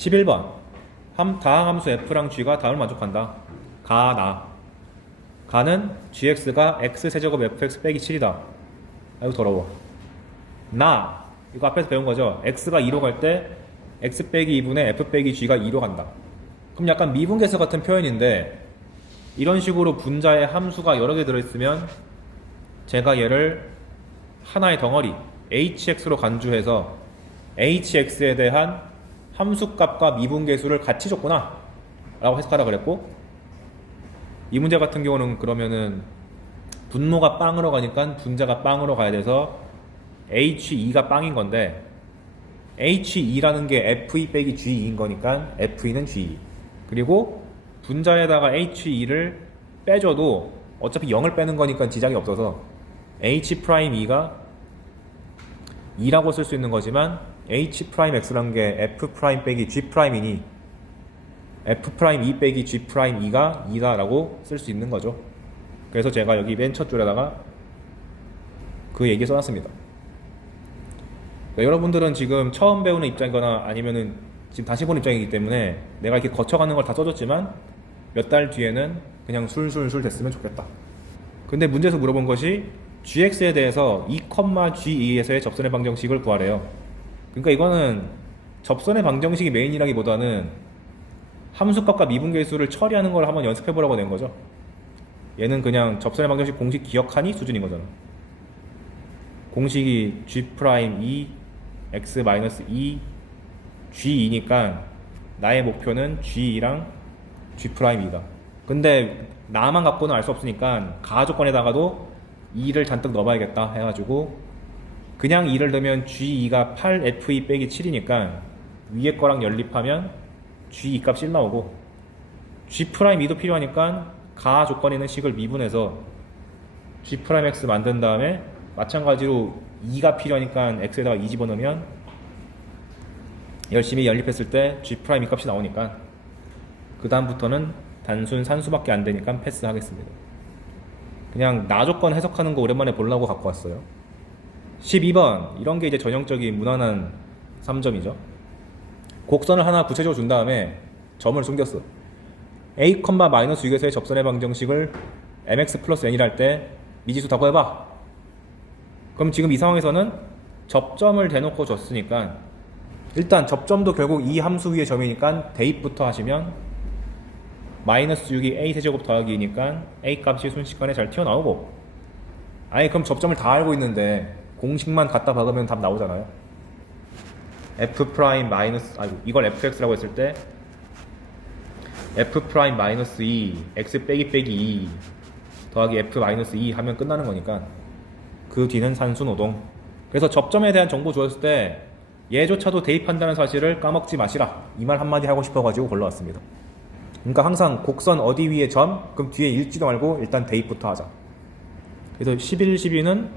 11번 다항함수 f랑 g가 다음을 만족한다. 가는 gx가 x세제곱 fx 빼기 7이다. 아이고 더러워. 이거 앞에서 배운 거죠. x가 2로 갈 때 x 빼기 2분의 f 빼기 g가 2로 간다. 그럼 약간 미분계수 같은 표현인데, 이런 식으로 분자에 함수가 여러 개 들어있으면 제가 얘를 하나의 덩어리 hx로 간주해서 hx에 대한 함수값과 미분계수를 같이 줬구나 라고 해석하라 그랬고, 이 문제 같은 경우는 그러면은 분모가 빵으로 가니까 분자가 빵으로 가야 돼서 h2가 빵인 건데, h2라는 게 f2 빼기 g2인 거니까 f2는 g2, 그리고 분자에다가 h2를 빼줘도 어차피 0을 빼는 거니까 지장이 없어서 h'2가 2라고 쓸 수 있는 거지만 h'x라는 게 f' 빼기 g'이니 f'2 빼기 g'2가 2다라고 쓸 수 있는 거죠. 그래서 제가 여기 맨 첫 줄에다가 그 얘기 써놨습니다. 그러니까 여러분들은 지금 처음 배우는 입장이거나 아니면은 지금 다시 보는 입장이기 때문에 내가 이렇게 거쳐가는 걸 다 써줬지만 몇 달 뒤에는 그냥 술술술 됐으면 좋겠다. 근데 문제에서 물어본 것이 gx에 대해서 2,g2에서의 접선의 방정식을 구하래요. 그러니까 이거는 접선의 방정식이 메인이라기보다는 함수값과 미분계수를 처리하는 걸 한번 연습해보라고 낸 거죠. 얘는 그냥 접선의 방정식 공식 기억하니 수준인 거잖아. 공식이 g'2 x-2 g2니까 나의 목표는 g2랑 g'2다. 근데 나만 갖고는 알 수 없으니까 가하 조건에다가도 2를 잔뜩 넣어봐야겠다 해가지고 그냥 2를 넣으면 g2가 8f2 빼기 7이니까 위에 거랑 연립하면 g2 값 1 나오고, g'2도 필요하니까 가하 조건에 있는 식을 미분해서 g'(x) 만든 다음에 마찬가지로 2가 필요하니까 x에다가 2 집어넣으면 열심히 연립했을 때 g'2 값이 나오니까 그 다음부터는 단순 산수밖에 안 되니까 패스하겠습니다. 그냥 나 조건 해석하는 거 오랜만에 보려고 갖고 왔어요. 12번 이런 게 이제 전형적인 무난한 3점이죠. 곡선을 하나 구체적으로 준 다음에 점을 숨겼어. a, -6에서의 접선의 방정식을 mx 플러스 n이라 할 때 미지수 다 구해봐. 그럼 지금 이 상황에서는 접점을 대놓고 줬으니까 일단 접점도 결국 이 함수 위의 점이니까 대입부터 하시면 -6이 a 세제곱 더하기 2니까 a 값이 순식간에 잘 튀어나오고, 아니 그럼 접점을 다 알고 있는데 공식만 갖다 박으면 답 나오잖아요. f' 이걸 fx라고 했을 때 f'-2 x 빼기 2 더하기 f-2 하면 끝나는 거니까 그 뒤는 산수노동. 그래서 접점에 대한 정보 주었을 때 얘조차도 대입한다는 사실을 까먹지 마시라, 이 말 한마디 하고 싶어가지고 골라왔습니다. 그러니까 항상 곡선 어디 위에 점, 그럼 뒤에 읽지도 말고 일단 대입부터 하자. 그래서 11, 12는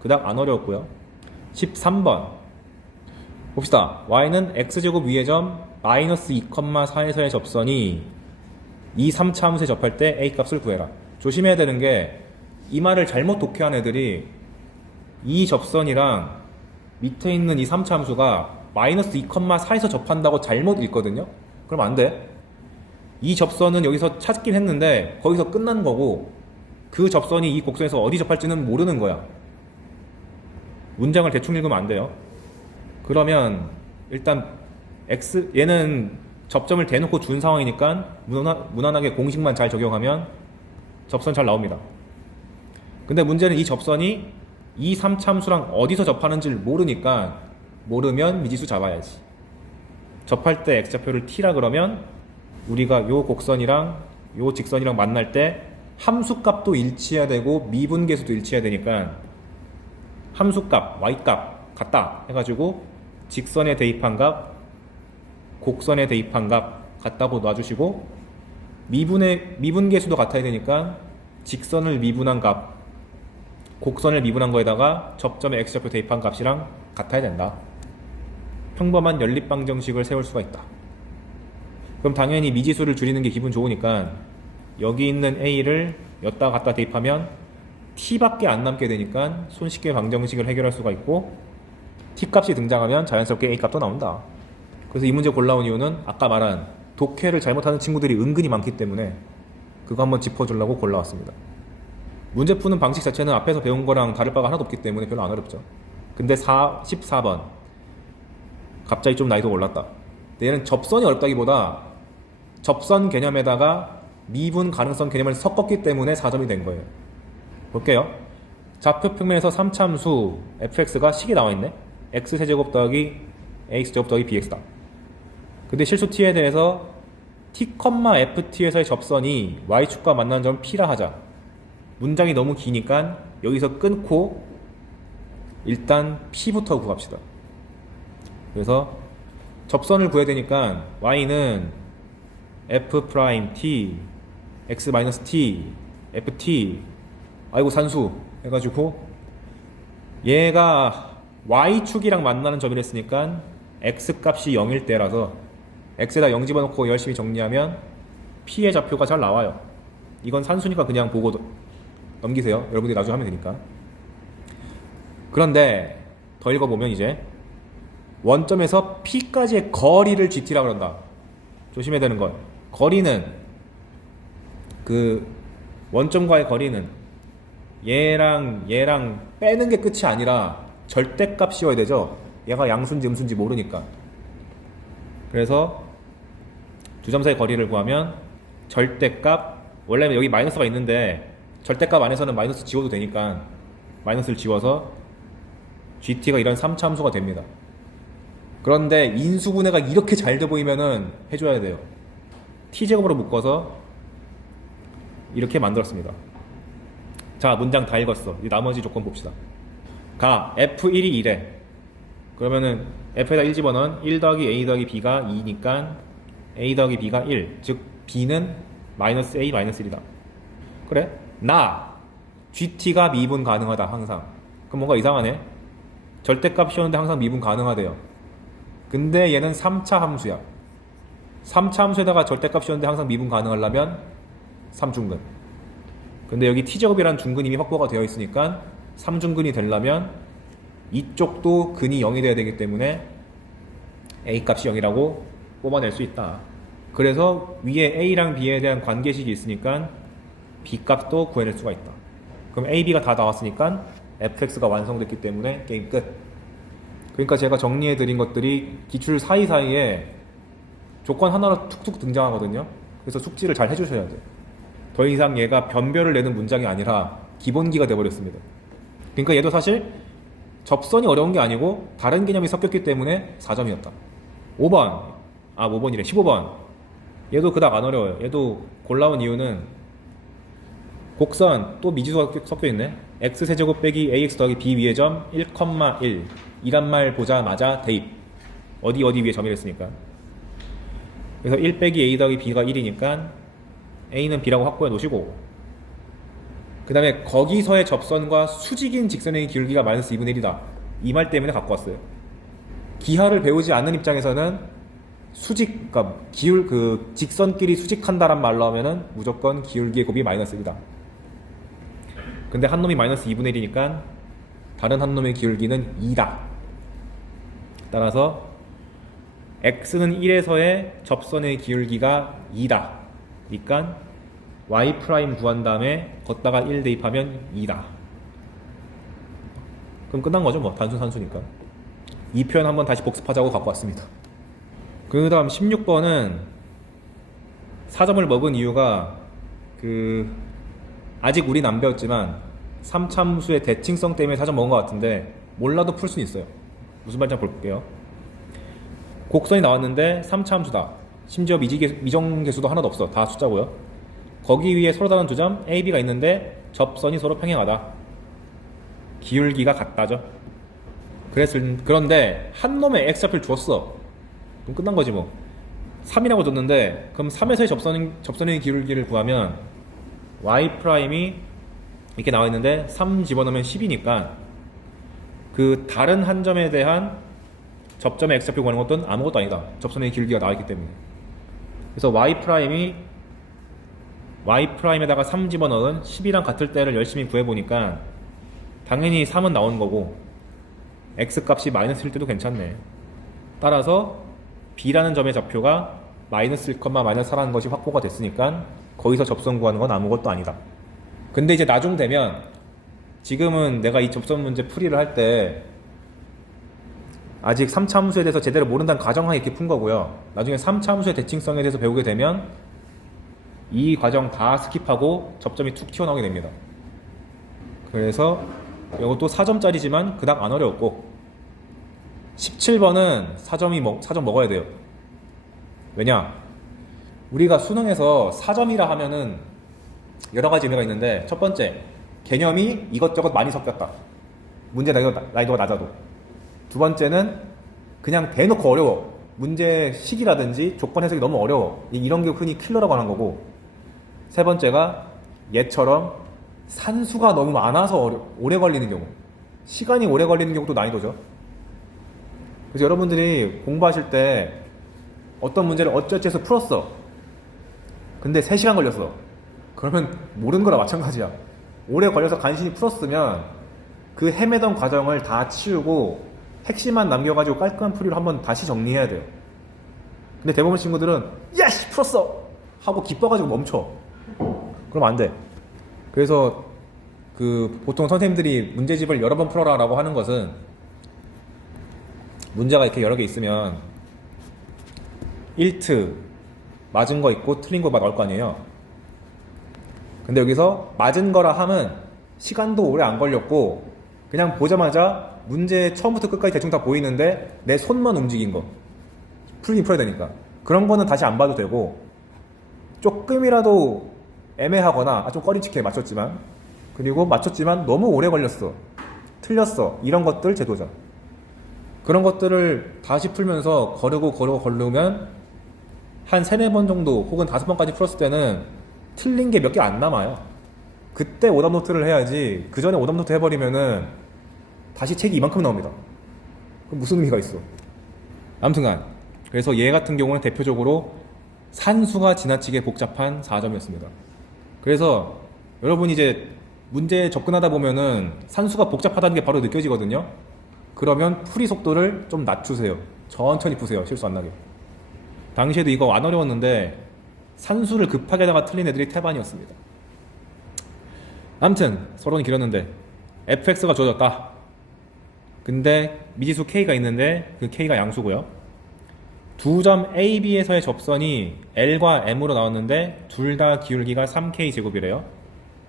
그닥 안 어려웠고요. 13번 봅시다. y는 x제곱 위의 점 -2,4에서의 접선이 2, 3차 함수에 접할 때 a 값을 구해라. 조심해야 되는 게 이 말을 잘못 독해한 애들이 이 접선이랑 밑에 있는 이 3차 함수가 -2,4에서 접한다고 잘못 읽거든요. 그럼 안 돼. 이 접선은 여기서 찾긴 했는데 거기서 끝난 거고, 그 접선이 이 곡선에서 어디 접할지는 모르는 거야. 문장을 대충 읽으면 안 돼요. 그러면 일단 얘는 접점을 대놓고 준 상황이니까 무난하게 공식만 잘 적용하면 접선 잘 나옵니다. 근데 문제는 이 접선이 이 3차 함수랑 어디서 접하는지를 모르니까 모르면 미지수 잡아야지. 접할 때 x좌표를 t라 그러면 우리가 요 곡선이랑 요 직선이랑 만날 때 함수값도 일치해야 되고 미분계수도 일치해야 되니까 함수값, y값 같다 해가지고 직선에 대입한 값, 곡선에 대입한 값 같다고 놔주시고, 미분계수도 같아야 되니까 직선을 미분한 값, 곡선을 미분한 거에다가 접점에 x좌표 대입한 값이랑 같아야 된다. 평범한 연립방정식을 세울 수가 있다. 그럼 당연히 미지수를 줄이는 게 기분 좋으니까 여기 있는 a를 여기다 갖다 대입하면 t밖에 안 남게 되니까 손쉽게 방정식을 해결할 수가 있고, t 값이 등장하면 자연스럽게 a 값도 나온다. 그래서 이 문제 골라온 이유는 아까 말한 독해를 잘못하는 친구들이 은근히 많기 때문에 그거 한번 짚어주려고 골라왔습니다. 문제 푸는 방식 자체는 앞에서 배운 거랑 다를 바가 하나도 없기 때문에 별로 안 어렵죠. 근데 14번 갑자기 좀 난이도가 올랐다. 근데 얘는 접선이 어렵다기보다 접선 개념에다가 미분 가능성 개념을 섞었기 때문에 4점이 된 거예요. 볼게요. 좌표 평면에서 3차함수 fx가 식이 나와있네. x세제곱 더하기 ax제곱 더하기 bx다. 근데 실수 t에 대해서 t, ft에서의 접선이 y축과 만나는 점 p라 하자. 문장이 너무 기니까 여기서 끊고 일단 p부터 구합시다. 그래서 접선을 구해야 되니까 y는 f't x-t ft 아이고 산수 해가지고 얘가 y축이랑 만나는 점이라 했으니까 x값이 0일 때라서 x에다 0 집어넣고 열심히 정리하면 p의 좌표가 잘 나와요. 이건 산수니까 그냥 보고 넘기세요. 여러분들이 나중에 하면 되니까. 그런데 더 읽어보면 이제 원점에서 p까지의 거리를 gt라고 그런다. 조심해야 되는 건 거리는 그 원점과의 거리는 얘랑 빼는 게 끝이 아니라 절대값이어야 되죠. 얘가 양수인지 음수인지 모르니까. 그래서 두 점 사이 거리를 구하면 절대값, 원래는 여기 마이너스가 있는데 절대값 안에서는 마이너스 지워도 되니까 마이너스를 지워서 GT가 이런 3차 함수가 됩니다. 그런데 인수분해가 이렇게 잘 돼 보이면은 해줘야 돼요. T제곱으로 묶어서 이렇게 만들었습니다. 자, 문장 다 읽었어. 이 나머지 조건 봅시다. 가 F1이 1에 그러면은 F에다 1 집어넣은 1 더하기 A 더하기 B가 2니까 A 더하기 B가 1, 즉 B는 마이너스 A 마이너스 1이다. 그래? 나 GT가 미분 가능하다 항상. 그럼 뭔가 이상하네. 절대값 씌웠는데 항상 미분 가능하대요. 근데 얘는 3차 함수야. 3차 함수에다가 절대값 씌웠는데 항상 미분 가능하려면 3중근. 근데 여기 t제곱이라는 중근 이미 확보가 되어 있으니까 3중근이 되려면 이쪽도 근이 0이 돼야 되기 때문에 A값이 0이라고 뽑아낼 수 있다. 그래서 위에 A랑 B에 대한 관계식이 있으니까 B값도 구해낼 수가 있다. 그럼 A, B가 다 나왔으니까 fx가 완성됐기 때문에 게임 끝. 그러니까 제가 정리해드린 것들이 기출 사이사이에 조건 하나로 툭툭 등장하거든요. 그래서 숙지를 잘 해주셔야 돼요. 더 이상 얘가 변별을 내는 문장이 아니라 기본기가 돼버렸습니다. 그러니까 얘도 사실 접선이 어려운 게 아니고 다른 개념이 섞였기 때문에 4점이었다. 5번이래. 15번. 얘도 그닥 안 어려워요. 얘도 골라온 이유는 곡선 또 미지수가 섞여있네. x세제곱 빼기 ax 더하기 b 위의 점 1,1 이란 말 보자마자 대입. 어디 위에 점이랬으니까. 그래서 1 빼기 a 더하기 b가 1이니까 a는 b라고 확보해 놓으시고, 그 다음에 거기서의 접선과 수직인 직선의 기울기가 마이너스 2분의 1이다. 이 말 때문에 갖고 왔어요. 기하를 배우지 않는 입장에서는 그러니까 직선끼리 수직한다란 말로 하면은 무조건 기울기의 곱이 마이너스 1이다. 근데 한 놈이 마이너스 2분의 1이니까 다른 한 놈의 기울기는 2다. 따라서 x는 1에서의 접선의 기울기가 2다. 그러니까 y 프라임 구한 다음에 걷다가 1 대입하면 2다. 그럼 끝난 거죠, 뭐. 단순 산수니까. 이 표현 한번 다시 복습하자고 갖고 왔습니다. 그 다음 16번은 4점을 먹은 이유가 아직 우린 안 배웠지만 3참수의 대칭성 때문에 4점 먹은 것 같은데 몰라도 풀 수는 있어요. 무슨 말인지 볼게요. 곡선이 나왔는데 3차함수다. 심지어 미정계수도 하나도 없어. 다 숫자고요. 거기 위에 서로 다른 두 점 A, B가 있는데 접선이 서로 평행하다. 기울기가 같다죠. 그런데 한 놈의 X좌표를 주었어. 그럼 끝난 거지 뭐. 3이라고 줬는데 그럼 3에서의 접선의 기울기를 구하면 Y 프라임이 이렇게 나와 있는데 3 집어넣으면 10이니까 그 다른 한 점에 대한 접점의 X좌표 구하는 것도 아무것도 아니다. 접선의 기울기가 나와 있기 때문에. 그래서 Y 프라임에다가 3 집어넣은 10이랑 같을 때를 열심히 구해보니까 당연히 3은 나오는 거고 X값이 마이너스일 때도 괜찮네. 따라서 B라는 점의 좌표가 마이너스 1, 마이너스 4라는 것이 확보가 됐으니까 거기서 접선 구하는 건 아무것도 아니다. 근데 이제 나중 되면 지금은 내가 이 접선 문제 풀이를 할 때 아직 3차 함수에 대해서 제대로 모른다는 가정하에 이렇게 푼 거고요. 나중에 3차 함수의 대칭성에 대해서 배우게 되면 이 과정 다 스킵하고 접점이 툭 튀어나오게 됩니다. 그래서 이것도 4점짜리지만 그닥 안 어려웠고 17번은 4점 먹어야 돼요. 왜냐? 우리가 수능에서 4점이라 하면은 여러 가지 의미가 있는데 첫 번째, 개념이 이것저것 많이 섞였다. 문제 난이도가 낮아도. 두 번째는 그냥 대놓고 어려워. 문제 식이라든지 조건 해석이 너무 어려워. 이런 게 흔히 킬러라고 하는 거고. 세 번째가 얘처럼 산수가 너무 많아서 오래 걸리는 경우. 시간이 오래 걸리는 경우도 난이도죠. 그래서 여러분들이 공부하실 때 어떤 문제를 어쩌해서 풀었어. 근데 3시간 걸렸어. 그러면 모르는 거랑 마찬가지야. 오래 걸려서 간신히 풀었으면 그 헤매던 과정을 다 치우고 핵심만 남겨가지고 깔끔한 풀이로 한번 다시 정리해야 돼요. 근데 대부분 친구들은 야씨 풀었어! 하고 기뻐가지고 멈춰. 그럼 안 돼. 그래서 보통 선생님들이 문제집을 여러 번 풀어라 라고 하는 것은 문제가 이렇게 여러 개 있으면 1트 맞은 거 있고 틀린 거 나올 거 아니에요. 근데 여기서 맞은 거라 함은 시간도 오래 안 걸렸고 그냥 보자마자 문제 처음부터 끝까지 대충 다 보이는데 내 손만 움직인 거 풀긴 풀어야 되니까 그런 거는 다시 안 봐도 되고 조금이라도 애매하거나 좀 꺼림칙해 맞췄지만 그리고 맞췄지만 너무 오래 걸렸어 틀렸어 이런 것들 제도자 그런 것들을 다시 풀면서 거르면 한 3-4번 정도 혹은 5번까지 풀었을 때는 틀린 게 몇 개 안 남아요. 그때 오답노트를 해야지 그 전에 오답노트 해버리면은 다시 책이 이만큼 나옵니다. 그럼 무슨 의미가 있어? 아무튼간 그래서 얘 같은 경우는 대표적으로 산수가 지나치게 복잡한 4점이었습니다. 그래서 여러분이 이제 문제에 접근하다 보면은 산수가 복잡하다는 게 바로 느껴지거든요. 그러면 풀이 속도를 좀 낮추세요. 천천히 푸세요. 실수 안 나게. 당시에도 이거 안 어려웠는데 산수를 급하게다가 틀린 애들이 태반이었습니다. 아무튼 서론이 길었는데 fx가 주어졌다. 근데 미지수 k가 있는데 그 k가 양수고요. 두 점 A, B에서의 접선이 L과 M으로 나왔는데 둘 다 기울기가 3K 제곱이래요.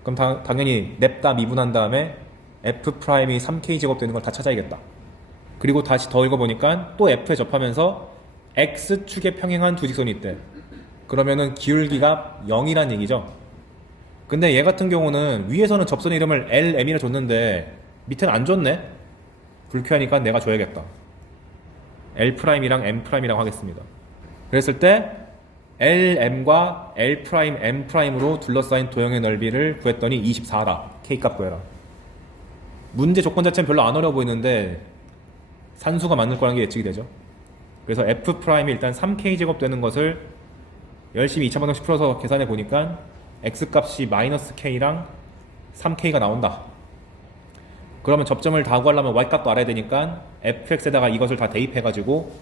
그럼 당연히 냅다 미분한 다음에 F'이 3K 제곱 되는 걸 다 찾아야겠다. 그리고 다시 더 읽어보니까 또 F에 접하면서 X축에 평행한 두 직선이 있대. 그러면은 기울기가 0이란 얘기죠. 근데 얘 같은 경우는 위에서는 접선 이름을 LM이라 줬는데 밑에는 안 줬네? 불쾌하니까 내가 줘야겠다. L'이랑 M'이라고 하겠습니다. 그랬을 때 LM과 L'M'으로 둘러싸인 도형의 넓이를 구했더니 24다. K값 구해라. 문제 조건 자체는 별로 안 어려워 보이는데 산수가 맞을 거라는 게 예측이 되죠. 그래서 F'이 일단 3K 제곱 되는 것을 열심히 2차 방정식 풀어서 계산해 보니까 X값이 마이너스 K랑 3K가 나온다. 그러면 접점을 다 구하려면 Y값도 알아야 되니까 fx에다가 이것을 다 대입해가지고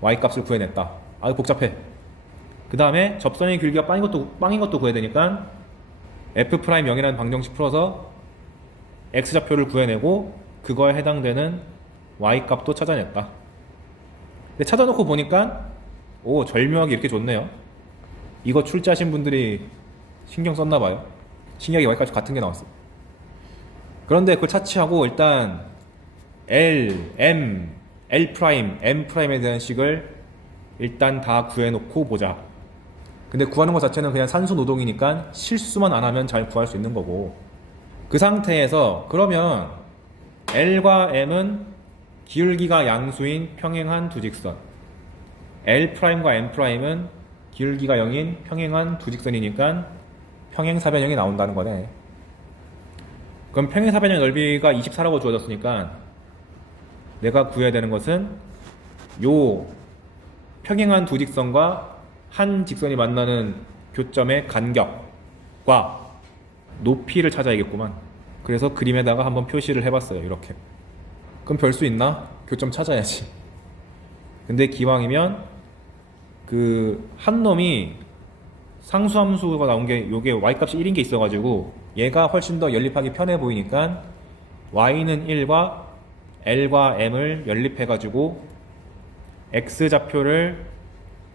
Y값을 구해냈다. 아유 복잡해. 그 다음에 접선의 길이가 빵인 것도 구해야 되니까 F'0이라는 방정식 풀어서 X좌표를 구해내고 그거에 해당되는 Y값도 찾아냈다. 근데 찾아놓고 보니까 오 절묘하게 이렇게 좋네요. 이거 출제하신 분들이 신경 썼나봐요. 신기하게 Y값이 같은 게 나왔어. 그런데 그걸 차치하고 일단 L, M, L', M'에 대한 식을 일단 다 구해놓고 보자. 근데 구하는 것 자체는 그냥 산수 노동이니까 실수만 안 하면 잘 구할 수 있는 거고 그 상태에서 그러면 L과 M은 기울기가 양수인 평행한 두 직선 L'과 M'은 기울기가 0인 평행한 두 직선이니까 평행사변형이 나온다는 거네. 그럼 평행사변형 넓이가 24라고 주어졌으니까 내가 구해야 되는 것은 요 평행한 두 직선과 한 직선이 만나는 교점의 간격과 높이를 찾아야겠구만. 그래서 그림에다가 한번 표시를 해봤어요. 이렇게. 그럼 별 수 있나? 교점 찾아야지. 근데 기왕이면 그 한 놈이 상수함수가 나온 게 요게 y값이 1인 게 있어가지고 얘가 훨씬 더 연립하기 편해 보이니까 y는 1과 l과 m을 연립해가지고 x좌표를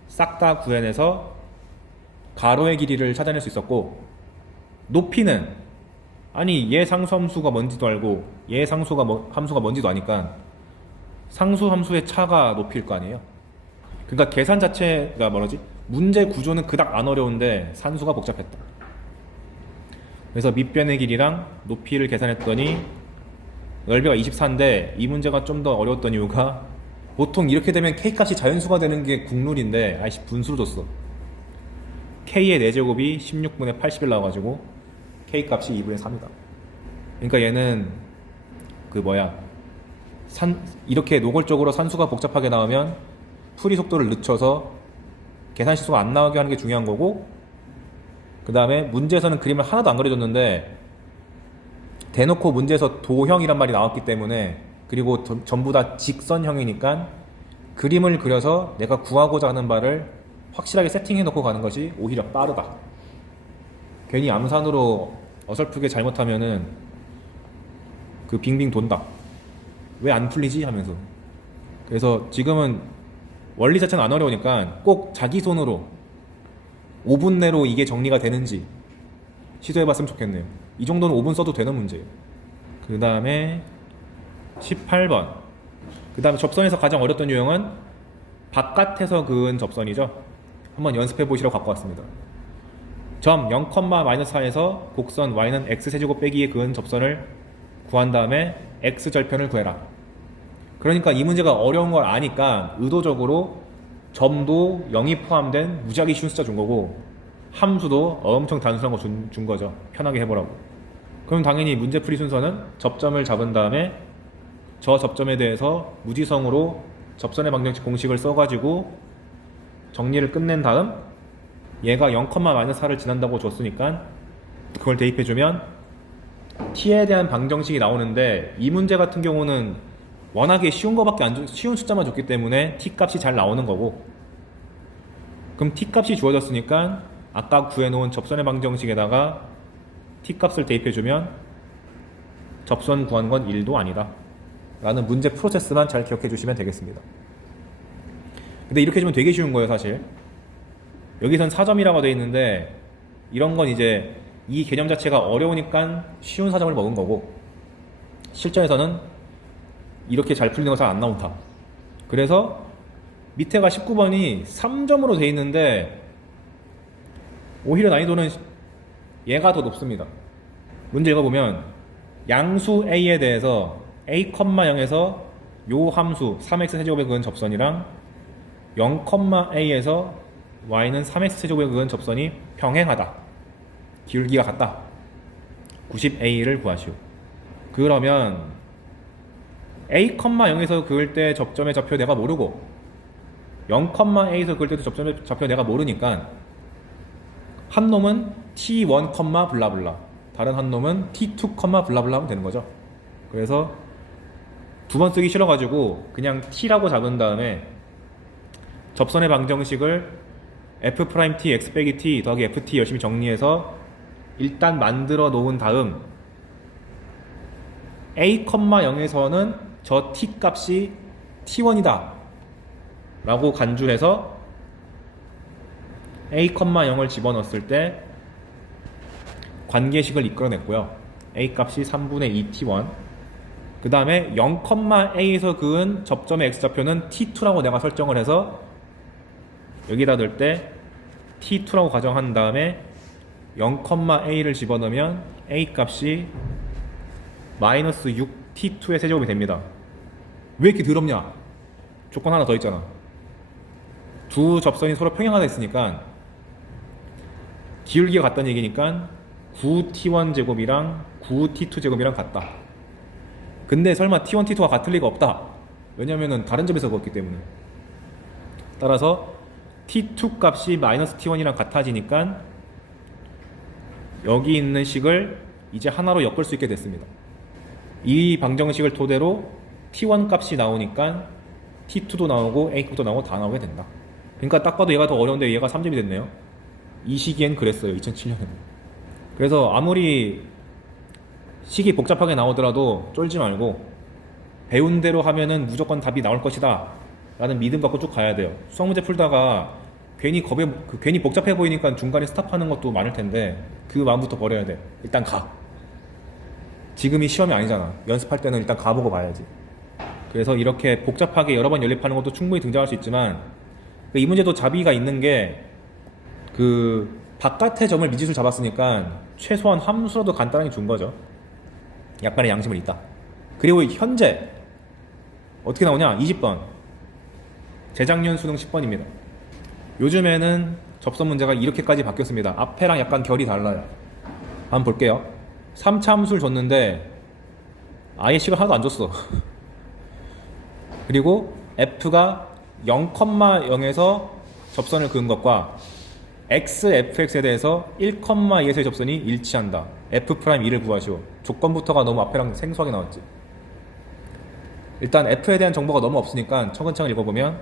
싹 다 구해내서 가로의 길이를 찾아낼 수 있었고, 높이는 아니 얘 상수함수가 뭔지도 알고 얘 함수가 뭔지도 아니까 상수함수의 차가 높이일 거 아니에요. 그러니까 계산 자체가 문제 구조는 그닥 안 어려운데 산수가 복잡했다. 그래서 밑변의 길이랑 높이를 계산했더니 넓이가 24인데 이 문제가 좀 더 어려웠던 이유가 보통 이렇게 되면 K값이 자연수가 되는 게 국룰인데 아이씨 분수로 줬어. K의 4제곱이 16분의 80일 나와가지고 K값이 2분의 3이다. 그러니까 얘는 이렇게 노골적으로 산수가 복잡하게 나오면 풀이 속도를 늦춰서 계산 실수가 안 나오게 하는 게 중요한 거고, 그 다음에 문제에서는 그림을 하나도 안 그려줬는데 대놓고 문제에서 도형이란 말이 나왔기 때문에, 그리고 전부 다 직선형이니까 그림을 그려서 내가 구하고자 하는 바를 확실하게 세팅해 놓고 가는 것이 오히려 빠르다. 괜히 암산으로 어설프게 잘못하면은 그 빙빙 돈다. 왜 안 풀리지? 하면서. 그래서 지금은 원리 자체는 안 어려우니까 꼭 자기 손으로 5분 내로 이게 정리가 되는지 시도해봤으면 좋겠네요. 이 정도는 5분 써도 되는 문제예요. 그 다음에 18번. 그 다음에 접선에서 가장 어렸던 유형은 바깥에서 그은 접선이죠. 한번 연습해 보시라고 갖고 왔습니다. 점 0,-4에서 곡선 y는 x세제곱 빼기에 그은 접선을 구한 다음에 x절편을 구해라. 그러니까 이 문제가 어려운 걸 아니까 의도적으로 점도 0이 포함된 무지하게 쉬운 숫자 준 거고, 함수도 엄청 단순한 거 준 거죠. 편하게 해보라고. 그럼 당연히 문제풀이 순서는 접점을 잡은 다음에 저 접점에 대해서 무지성으로 접선의 방정식 공식을 써가지고 정리를 끝낸 다음 얘가 0,-4를 지난다고 줬으니까 그걸 대입해주면 t에 대한 방정식이 나오는데, 이 문제 같은 경우는 워낙에 쉬운 쉬운 숫자만 줬기 때문에 t 값이 잘 나오는 거고, 그럼 t 값이 주어졌으니까 아까 구해놓은 접선의 방정식에다가 t 값을 대입해주면 접선 구한 건 1도 아니다 라는 문제 프로세스만 잘 기억해 주시면 되겠습니다. 근데 이렇게 해주면 되게 쉬운 거예요. 사실 여기선 4점이라고 되어 있는데 이런 건 이제 이 개념 자체가 어려우니까 쉬운 4점을 먹은 거고, 실전에서는 이렇게 잘 풀리는 거 잘 안 나온다. 그래서 밑에가 19번이 3점으로 되어 있는데 오히려 난이도는 얘가 더 높습니다. 문제 읽어보면 양수 a에 대해서 a,0에서 요 함수 3x세제곱에 그은 접선이랑 0,a에서 y는 3x세제곱에 그은 접선이 평행하다. 기울기가 같다. 90a를 구하시오. 그러면 a,0에서 그을 때 접점의 좌표 내가 모르고 0,a에서 그을 때도 접점의 좌표 내가 모르니까 한 놈은 t1, 블라블라, 다른 한 놈은 t2, 블라블라 하면 되는 거죠. 그래서 두 번 쓰기 싫어가지고 그냥 t라고 잡은 다음에 접선의 방정식을 f'(t) x 빼기 t 더하기 ft 열심히 정리해서 일단 만들어 놓은 다음 a,0에서는 저 t 값이 t1이다 라고 간주해서 a,0을 집어넣었을 때 관계식을 이끌어냈고요. a 값이 3분의 2 t1, 그 다음에 0,a에서 그은 접점의 x좌표는 t2라고 내가 설정을 해서 여기다 넣을 때 t2라고 가정한 다음에 0,a를 집어넣으면 a 값이 마이너스 6t2의 세제곱이 됩니다. 왜 이렇게 더럽냐? 조건 하나 더 있잖아. 두 접선이 서로 평행하다 했으니까 기울기가 같다는 얘기니까 9t1 제곱이랑 9t2 제곱이랑 같다. 근데 설마 t1, t2가 같을 리가 없다. 왜냐면은 다른 점에서 그었기 때문에. 따라서 t2 값이 마이너스 t1이랑 같아지니까 여기 있는 식을 이제 하나로 엮을 수 있게 됐습니다. 이 방정식을 토대로 t1 값이 나오니까 T2도 나오고 A급도 나오고 다 나오게 된다. 그러니까 딱 봐도 얘가 더 어려운데 얘가 3점이 됐네요. 이 시기엔 그랬어요. 2007년에. 그래서 아무리 식이 복잡하게 나오더라도 쫄지 말고 배운 대로 하면은 무조건 답이 나올 것이다 라는 믿음 갖고 쭉 가야 돼요. 수학 문제 풀다가 괜히 복잡해 보이니까 중간에 스탑하는 것도 많을 텐데 그 마음부터 버려야 돼. 일단 가. 지금이 시험이 아니잖아. 연습할 때는 일단 가보고 봐야지. 그래서 이렇게 복잡하게 여러 번 연립하는 것도 충분히 등장할 수 있지만 이 문제도 자비가 있는 게 그 바깥의 점을 미지수를 잡았으니까 최소한 함수라도 간단하게 준 거죠. 약간의 양심은 있다. 그리고 현재 어떻게 나오냐? 20번. 재작년 수능 10번입니다. 요즘에는 접선 문제가 이렇게까지 바뀌었습니다. 앞에랑 약간 결이 달라요. 한번 볼게요. 3차 함수를 줬는데 아예 식을 하나도 안 줬어. 그리고 f가 0,0에서 접선을 그은 것과 fx에 대해서 1,2에서의 접선이 일치한다. f'2를 구하시오. 조건부터가 너무 앞에랑 생소하게 나왔지. 일단 f에 대한 정보가 너무 없으니까 차근차근 읽어보면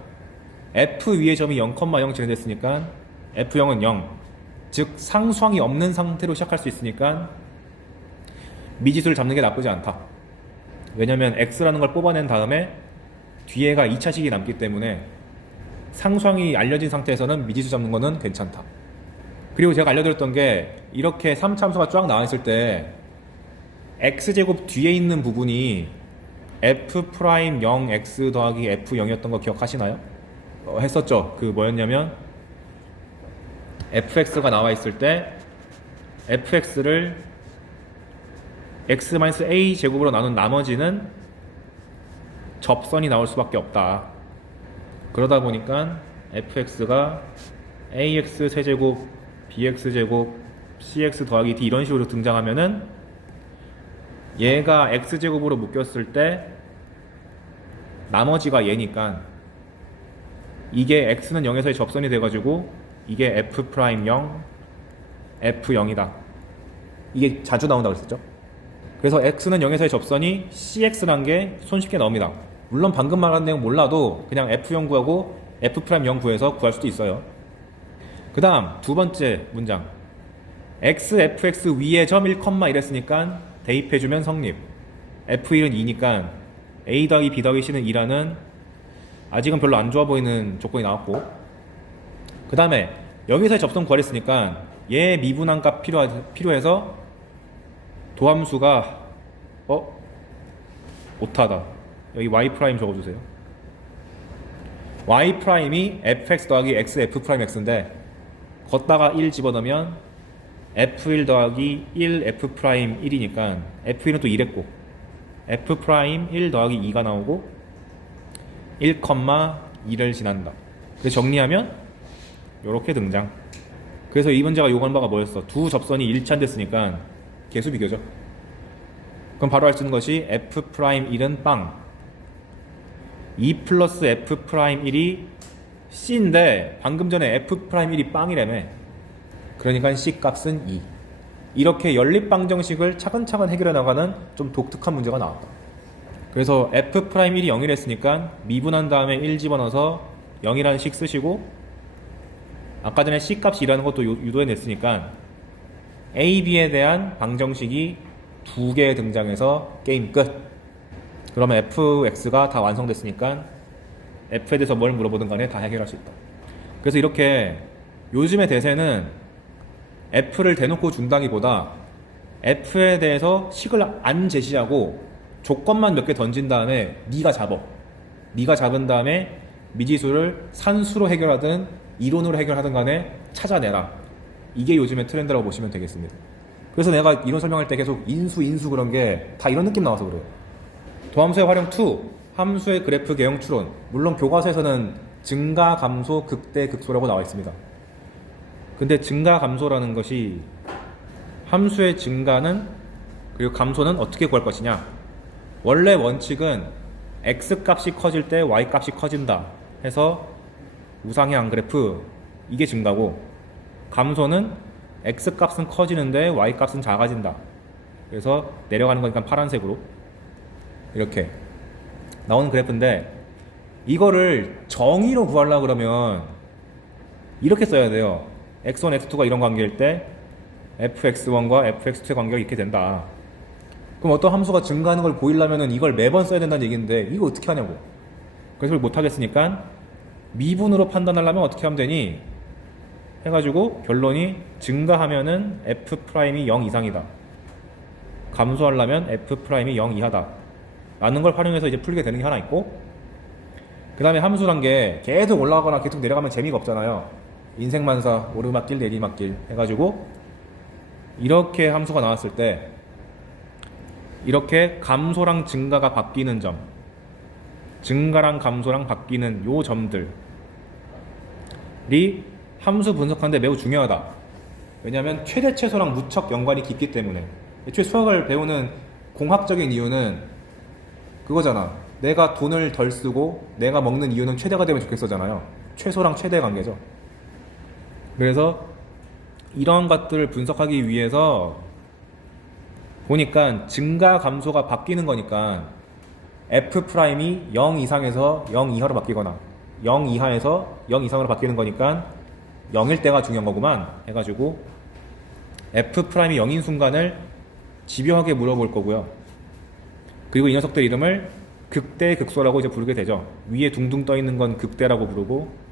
f 위의 점이 0,0 진행됐으니까 f0은 0, 즉 상수항이 없는 상태로 시작할 수 있으니까 미지수를 잡는 게 나쁘지 않다. 왜냐면 x라는 걸 뽑아낸 다음에 뒤에가 2차식이 남기 때문에 상수항이 알려진 상태에서는 미지수 잡는 거는 괜찮다. 그리고 제가 알려드렸던 게 이렇게 3차 함수가 쫙 나와 있을 때 x제곱 뒤에 있는 부분이 f'0 x 더하기 f0이었던 거 기억하시나요? 했었죠. 그 뭐였냐면 fx가 나와 있을 때 fx를 x-a 제곱으로 나눈 나머지는 접선이 나올 수밖에 없다. 그러다 보니까 fx가 ax 세제곱 bx 제곱 cx 더하기 d 이런 식으로 등장하면은 얘가 x제곱으로 묶였을 때 나머지가 얘니까 이게 x는 0에서의 접선이 돼가지고 이게 f'0 f0이다. 이게 자주 나온다고 했었죠. 그래서 x는 0에서의 접선이 cx란 게 손쉽게 나옵니다. 물론 방금 말한 내용 몰라도 그냥 f0 구하고 f'0 구해서 구할 수도 있어요. 그 다음 두 번째 문장 x, fx 위에 점 1, 이랬으니까 대입해주면 성립. f1은 2니까 a 더하기 b 더하기 c는 2라는 아직은 별로 안 좋아 보이는 조건이 나왔고, 그 다음에 여기서의 접선 구하랬으니까 얘 미분한 값 필요해서 도함수가 오타다. 여기 y' 적어주세요. y''이 fx 더하기 x f'x인데 걷다가 1 집어넣으면 f1 더하기 1 f'1이니까 f1은 또 이랬고 f'1 더하기 2가 나오고 1,2를 지난다. 그래서 정리하면 이렇게 등장. 그래서 이 문제가 요구한 바가 뭐였어? 두 접선이 일치한댔으니까 개수 비교죠. 그럼 바로 알 수 있는 것이 f'1은 빵, 2 플러스 f'1이 c인데 방금 전에 f'1이 빵이라며. 그러니까 c 값은 2. 이렇게 연립방정식을 차근차근 해결해 나가는 좀 독특한 문제가 나왔다. 그래서 f'1이 0이라 했으니까 미분한 다음에 1 집어넣어서 0이라는 식 쓰시고, 아까 전에 c 값이 2라는 것도 유도해 냈으니까 a, b에 대한 방정식이 2개 등장해서 게임 끝. 그러면 fx가 다 완성됐으니까 f에 대해서 뭘 물어보든 간에 다 해결할 수 있다. 그래서 이렇게 요즘의 대세는 f를 대놓고 준다기보다 f에 대해서 식을 안 제시하고 조건만 몇 개 던진 다음에 네가 잡은 다음에 미지수를 산수로 해결하든 이론으로 해결하든 간에 찾아내라. 이게 요즘의 트렌드라고 보시면 되겠습니다. 그래서 내가 이론 설명할 때 계속 인수 그런 게 다 이런 느낌 나와서 그래요. 도함수의 활용 2, 함수의 그래프 개형 추론. 물론 교과서에서는 증가, 감소, 극대, 극소라고 나와 있습니다. 근데 증가, 감소라는 것이 함수의 증가는 그리고 감소는 어떻게 구할 것이냐. 원래 원칙은 x 값이 커질 때 y 값이 커진다 해서 우상향 그래프 이게 증가고, 감소는 x 값은 커지는데 y 값은 작아진다. 그래서 내려가는 거니까 파란색으로 이렇게 나오는 그래프인데, 이거를 정의로 구하려고 그러면 이렇게 써야 돼요. x1, x2가 이런 관계일 때 fx1과 fx2의 관계가 이렇게 된다. 그럼 어떤 함수가 증가하는 걸 보이려면 이걸 매번 써야 된다는 얘기인데 이거 어떻게 하냐고. 그래서 그걸 못하겠으니까 미분으로 판단하려면 어떻게 하면 되니? 해가지고 결론이 증가하면은 f'이 0 이상이다. 감소하려면 f'이 0 이하다. 라는 걸 활용해서 이제 풀게 되는 게 하나 있고, 그 다음에 함수란 게 계속 올라가거나 계속 내려가면 재미가 없잖아요. 인생만사, 오르막길, 내리막길 해가지고 이렇게 함수가 나왔을 때 이렇게 감소랑 증가가 바뀌는 점, 증가랑 감소랑 바뀌는 요 점들이 함수 분석하는데 매우 중요하다. 왜냐하면 최대 최소랑 무척 연관이 깊기 때문에. 애초에 수학을 배우는 공학적인 이유는 그거잖아. 내가 돈을 덜 쓰고 내가 먹는 이유는 최대가 되면 좋겠어잖아요. 최소랑 최대의 관계죠. 그래서 이러한 것들을 분석하기 위해서 보니까 증가 감소가 바뀌는 거니까 f'이 0 이상에서 0 이하로 바뀌거나 0 이하에서 0 이상으로 바뀌는 거니까 0일 때가 중요한 거구만 해가지고 f'이 0인 순간을 집요하게 물어볼 거고요. 그리고 이 녀석들 이름을 극대 극소라고 이제 부르게 되죠. 위에 둥둥 떠 있는 건 극대라고 부르고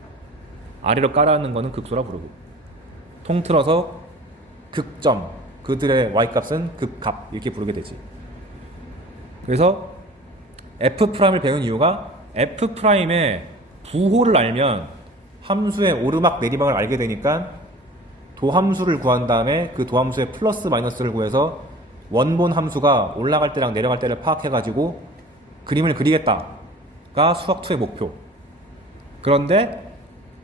아래로 깔아앉는 거는 극소라 부르고, 통틀어서 극점, 그들의 y값은 극값 이렇게 부르게 되지. 그래서 f'을 배운 이유가 f'의 부호를 알면 함수의 오르막 내리막을 알게 되니까 도함수를 구한 다음에 그 도함수의 플러스 마이너스를 구해서 원본 함수가 올라갈 때랑 내려갈 때를 파악해가지고 그림을 그리겠다가 수학2의 목표. 그런데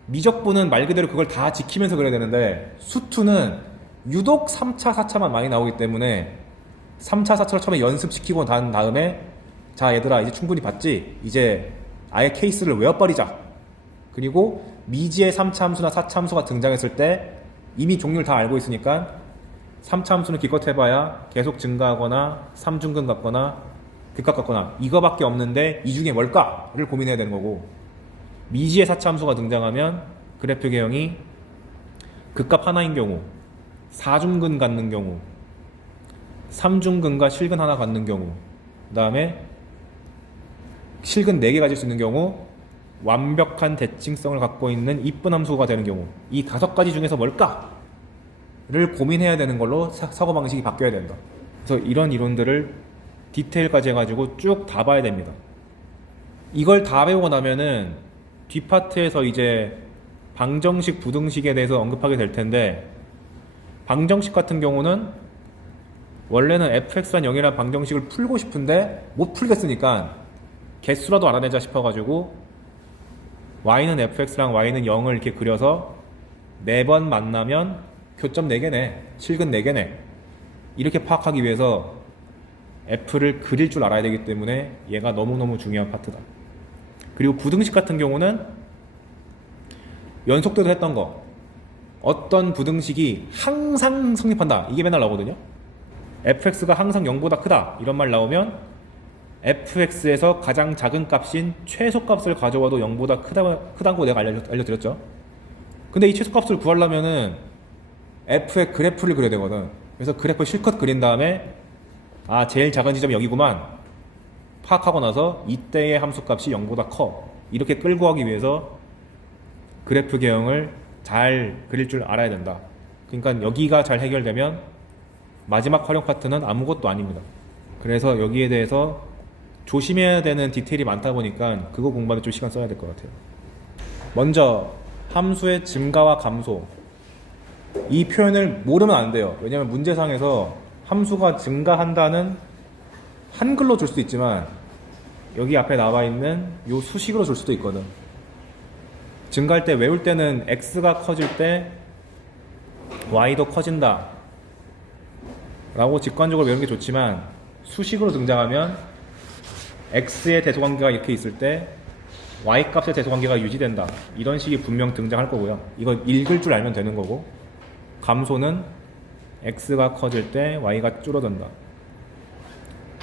미적분은 말 그대로 그걸 다 지키면서 그려야 되는데 수2는 유독 3차, 4차만 많이 나오기 때문에 3차, 4차를 처음에 연습시키고 난 다음에 자 얘들아 이제 충분히 봤지? 이제 아예 케이스를 외워버리자. 그리고 미지의 3차 함수나 4차 함수가 등장했을 때 이미 종류를 다 알고 있으니까 3차 함수는 기껏 해봐야 계속 증가하거나 3중근 같거나 극값 같거나 이거밖에 없는데 이 중에 뭘까를 고민해야 되는 거고, 미지의 4차 함수가 등장하면 그래프 개형이 극값 하나인 경우, 4중근 갖는 경우, 3중근과 실근 하나 갖는 경우, 그 다음에 실근 4개 가질 수 있는 경우, 완벽한 대칭성을 갖고 있는 이쁜 함수가 되는 경우, 이 5가지 중에서 뭘까를 고민해야 되는 걸로 사고방식이 바뀌어야 된다. 그래서 이런 이론들을 디테일까지 해가지고 쭉 다 봐야 됩니다. 이걸 다 배우고 나면은 뒷파트에서 이제 방정식, 부등식에 대해서 언급하게 될 텐데, 방정식 같은 경우는 원래는 fx란 0이라는 방정식을 풀고 싶은데 못 풀겠으니까 개수라도 알아내자 싶어가지고 y는 fx랑 y는 0을 이렇게 그려서 4번 만나면 교점 4개네, 실근 4개네 이렇게 파악하기 위해서 f를 그릴 줄 알아야 되기 때문에 얘가 너무너무 중요한 파트다. 그리고 부등식 같은 경우는 연속돼도 했던 거, 어떤 부등식이 항상 성립한다 이게 맨날 나오거든요. fx가 항상 0보다 크다 이런 말 나오면 fx에서 가장 작은 값인 최소값을 가져와도 0보다 크다고 내가 알려드렸죠. 근데 이 최소값을 구하려면은 f의 그래프를 그려야 되거든. 그래서 그래프 실컷 그린 다음에 아 제일 작은 지점이 여기구만 파악하고 나서 이때의 함수값이 0보다 커 이렇게 끌고 가기 위해서 그래프 개형을 잘 그릴 줄 알아야 된다. 그러니까 여기가 잘 해결되면 마지막 활용 파트는 아무것도 아닙니다. 그래서 여기에 대해서 조심해야 되는 디테일이 많다 보니까 그거 공부하는데 좀 시간 써야 될 것 같아요. 먼저 함수의 증가와 감소, 이 표현을 모르면 안 돼요. 왜냐하면 문제상에서 함수가 증가한다는 한글로 줄 수도 있지만 여기 앞에 나와 있는 요 수식으로 줄 수도 있거든. 증가할 때 외울 때는 x가 커질 때 y도 커진다 라고 직관적으로 외우는 게 좋지만, 수식으로 등장하면 x의 대소관계가 이렇게 있을 때 y값의 대소관계가 유지된다 이런 식이 분명 등장할 거고요. 이거 읽을 줄 알면 되는 거고, 감소는 x가 커질 때 y가 줄어든다.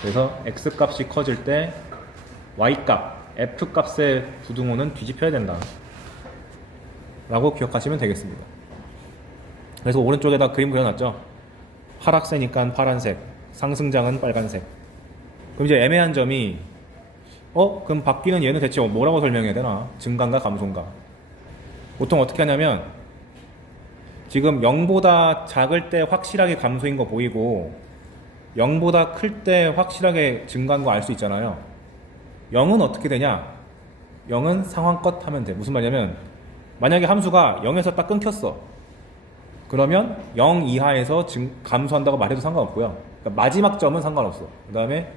그래서 x값이 커질 때 y값, f 값의 부등호는 뒤집혀야 된다 라고 기억하시면 되겠습니다. 그래서 오른쪽에다 그림 그려놨죠. 하락세니까 파란색, 상승장은 빨간색. 그럼 이제 애매한 점이 그럼 바뀌는 얘는 대체 뭐라고 설명해야 되나? 증가인가 감소인가? 보통 어떻게 하냐면 지금 0보다 작을 때 확실하게 감소인 거 보이고 0보다 클 때 확실하게 증가한 거 알 수 있잖아요. 0은 어떻게 되냐? 0은 상황껏 하면 돼. 무슨 말이냐면 만약에 함수가 0에서 딱 끊겼어. 그러면 0 이하에서 감소한다고 말해도 상관없고요. 그러니까 마지막 점은 상관없어. 그 다음에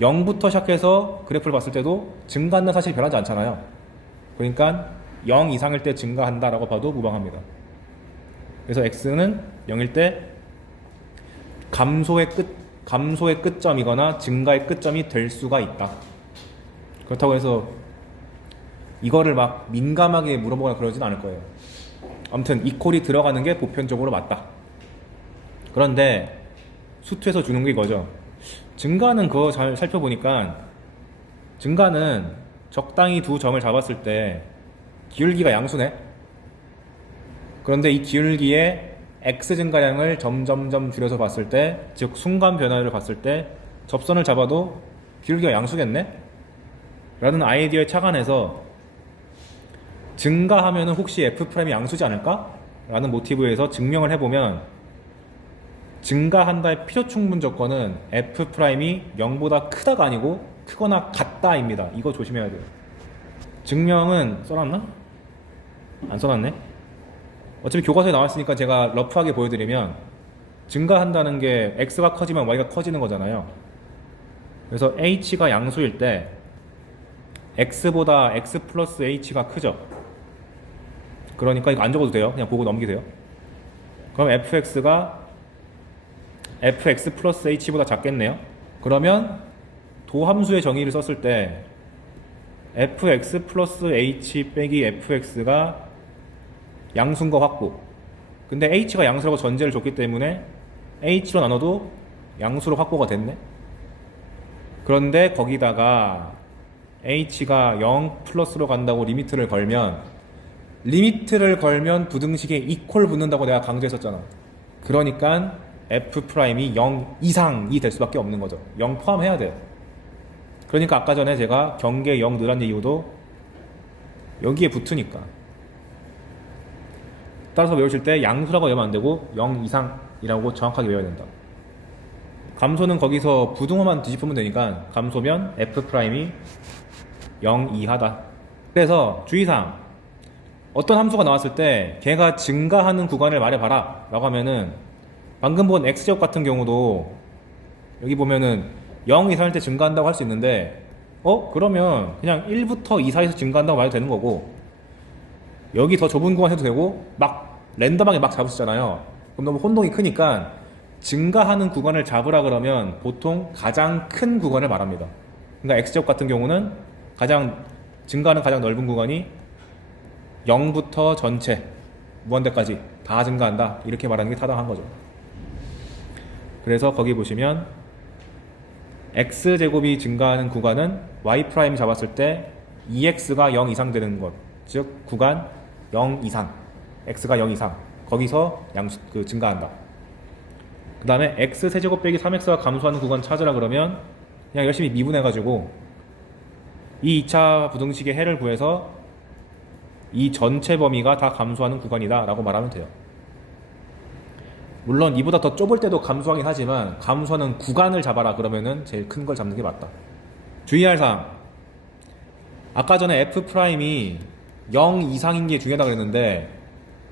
0부터 시작해서 그래프를 봤을 때도 증가는 사실 변하지 않잖아요. 그러니까 0 이상일 때 증가한다라고 봐도 무방합니다. 그래서 x는 0일 때 감소의 끝점이거나 증가의 끝점이 될 수가 있다. 그렇다고 해서 이거를 막 민감하게 물어보거나 그러진 않을 거예요. 아무튼 이퀄이 들어가는 게 보편적으로 맞다. 그런데 수투에서 주는 게 이거죠. 증가는 그거 잘 살펴보니까 증가는 적당히 두 점을 잡았을 때 기울기가 양수네. 그런데 이 기울기의 x 증가량을 점점점 줄여서 봤을 때, 즉 순간 변화를 봤을 때 접선을 잡아도 기울기가 양수겠네? 라는 아이디어에 착안해서 증가하면은 혹시 f'이 양수지 않을까? 라는 모티브에서 증명을 해보면 증가한다의 필요충분 조건은 f'이 0보다 크다가 아니고 크거나 같다입니다. 이거 조심해야 돼요. 증명은 써놨나? 안 써놨네? 어차피 교과서에 나왔으니까 제가 러프하게 보여드리면 증가한다는 게 x가 커지면 y가 커지는 거잖아요. 그래서 h가 양수일 때 x보다 x 플러스 h가 크죠. 그러니까 이거 안 적어도 돼요. 그냥 보고 넘기세요. 그럼 fx가 fx 플러스 h보다 작겠네요. 그러면 도함수의 정의를 썼을 때 fx 플러스 h 빼기 fx가 양수인 거 확보. 근데 h가 양수라고 전제를 줬기 때문에 h로 나눠도 양수로 확보가 됐네. 그런데 거기다가 h가 0 플러스로 간다고 리미트를 걸면 부등식에 이퀄 붙는다고 내가 강조했었잖아. 그러니까 f'이 0 이상이 될 수밖에 없는 거죠. 0 포함해야 돼요. 그러니까 아까 전에 제가 경계 0 넣으란 이유도 여기에 붙으니까. 따라서 외우실 때 양수라고 외우면 안 되고 0 이상이라고 정확하게 외워야 된다. 감소는 거기서 부등호만 뒤집으면 되니까 감소면 f'이 0 이하다. 그래서 주의사항, 어떤 함수가 나왔을 때 걔가 증가하는 구간을 말해봐라 라고 하면은 방금 본 x제곱 같은 경우도 여기 보면은 0 이상일 때 증가한다고 할 수 있는데 그러면 그냥 1부터 2 사이에서 증가한다고 말해도 되는 거고, 여기 더 좁은 구간 해도 되고 막 랜덤하게 막 잡으시잖아요. 그럼 너무 혼동이 크니까 증가하는 구간을 잡으라 그러면 보통 가장 큰 구간을 말합니다. 그러니까 x제곱 같은 경우는 증가하는 가장 넓은 구간이 0부터 전체 무한대까지 다 증가한다 이렇게 말하는 게 타당한 거죠. 그래서 거기 보시면 x제곱이 증가하는 구간은 y' 잡았을 때 2x가 0 이상 되는 것, 즉 구간 0 이상, x가 0 이상, 거기서 증가한다. 그 다음에 x세제곱 빼기 3x가 감소하는 구간 찾으라 그러면 그냥 열심히 미분해가지고 이 2차 부등식의 해를 구해서 이 전체 범위가 다 감소하는 구간이다 라고 말하면 돼요. 물론 이보다 더 좁을 때도 감소하긴 하지만 감소하는 구간을 잡아라 그러면은 제일 큰 걸 잡는 게 맞다. 주의할 사항, 아까 전에 f'이 0 이상인 게 중요하다 그랬는데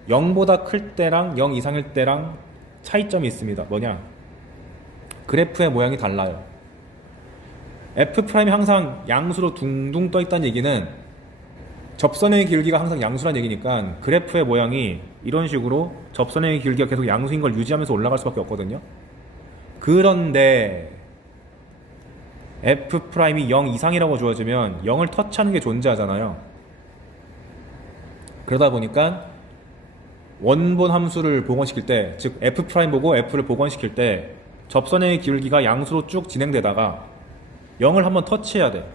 0보다 클 때랑 0 이상일 때랑 차이점이 있습니다. 뭐냐? 그래프의 모양이 달라요. f'이 항상 양수로 둥둥 떠 있다는 얘기는 접선의 기울기가 항상 양수란 얘기니까 그래프의 모양이 이런 식으로 접선의 기울기가 계속 양수인 걸 유지하면서 올라갈 수밖에 없거든요. 그런데 f'이 0 이상이라고 주어지면 0을 터치하는 게 존재하잖아요. 그러다 보니까 원본 함수를 복원시킬 때, 즉 f' 보고 f를 복원시킬 때 접선의 기울기가 양수로 쭉 진행되다가 0을 한번 터치해야 돼.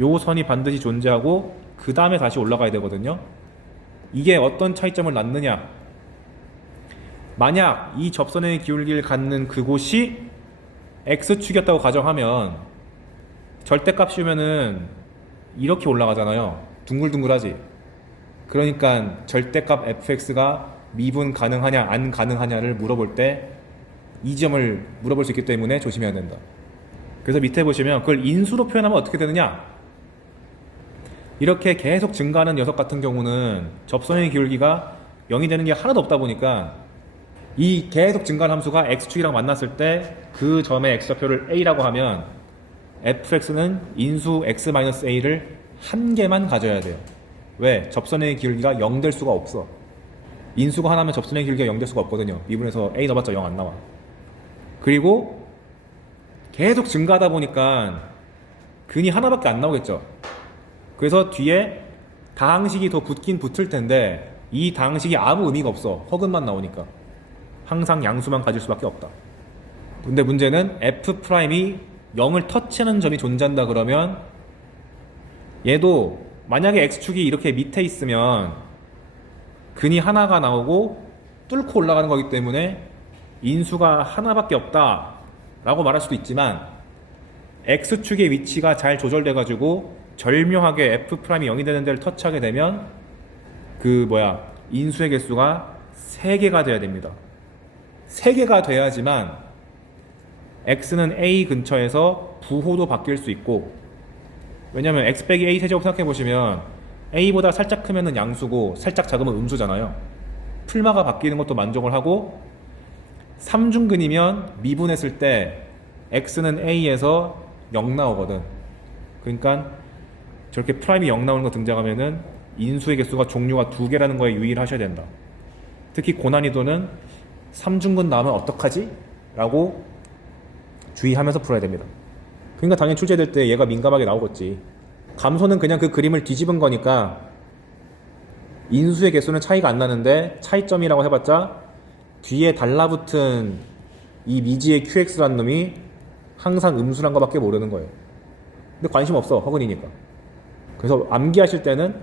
요 선이 반드시 존재하고 그 다음에 다시 올라가야 되거든요. 이게 어떤 차이점을 낳느냐? 만약 이 접선의 기울기를 갖는 그곳이 x축이었다고 가정하면 절대값이면은 이렇게 올라가잖아요. 둥글둥글하지. 그러니까 절대값 fx가 미분 가능하냐 안 가능하냐를 물어볼 때 이 점을 물어볼 수 있기 때문에 조심해야 된다. 그래서 밑에 보시면 그걸 인수로 표현하면 어떻게 되느냐? 이렇게 계속 증가하는 녀석 같은 경우는 접선의 기울기가 0이 되는 게 하나도 없다 보니까 이 계속 증가하는 함수가 x축이랑 만났을 때 그 점의 x좌표를 a라고 하면 fx는 인수 x-a를 한 개만 가져야 돼요. 왜? 접선의 기울기가 0 될 수가 없어. 인수가 하나면 접선의 기울기가 0 될 수가 없거든요. 미분에서 a 넣어봤자 0 안 나와. 그리고 계속 증가하다 보니까 근이 하나밖에 안 나오겠죠. 그래서 뒤에 다항식이 더 붙긴 붙을 텐데 이 다항식이 아무 의미가 없어. 허근만 나오니까. 항상 양수만 가질 수밖에 없다. 근데 문제는 f'이 0을 터치하는 점이 존재한다 그러면 얘도 만약에 x축이 이렇게 밑에 있으면 근이 하나가 나오고 뚫고 올라가는 거기 때문에 인수가 하나밖에 없다 라고 말할 수도 있지만 x축의 위치가 잘 조절돼 가지고 절묘하게 f'이 0이 되는 데를 터치하게 되면 인수의 개수가 3개가 돼야 됩니다. 3개가 돼야지만 x는 a 근처에서 부호도 바뀔 수 있고, 왜냐면 x 빼기 a 세제곱 생각해보시면 a보다 살짝 크면 양수고 살짝 작으면 음수잖아요. 풀마가 바뀌는 것도 만족을 하고 3중근이면 미분했을 때 x는 a에서 0 나오거든. 그러니까 저렇게 프라임이 0 나오는 거 등장하면은 인수의 개수가 종류가 2개라는 거에 유의를 하셔야 된다. 특히 고난이도는 3중근 나오면 어떡하지? 라고 주의하면서 풀어야 됩니다. 그러니까 당연히 출제될 때 얘가 민감하게 나오겠지. 감소는 그냥 그 그림을 뒤집은 거니까 인수의 개수는 차이가 안 나는데 차이점이라고 해봤자 뒤에 달라붙은 이 미지의 qx라는 놈이 항상 음수란 거밖에 모르는 거예요. 근데 관심 없어. 허근이니까. 그래서 암기하실 때는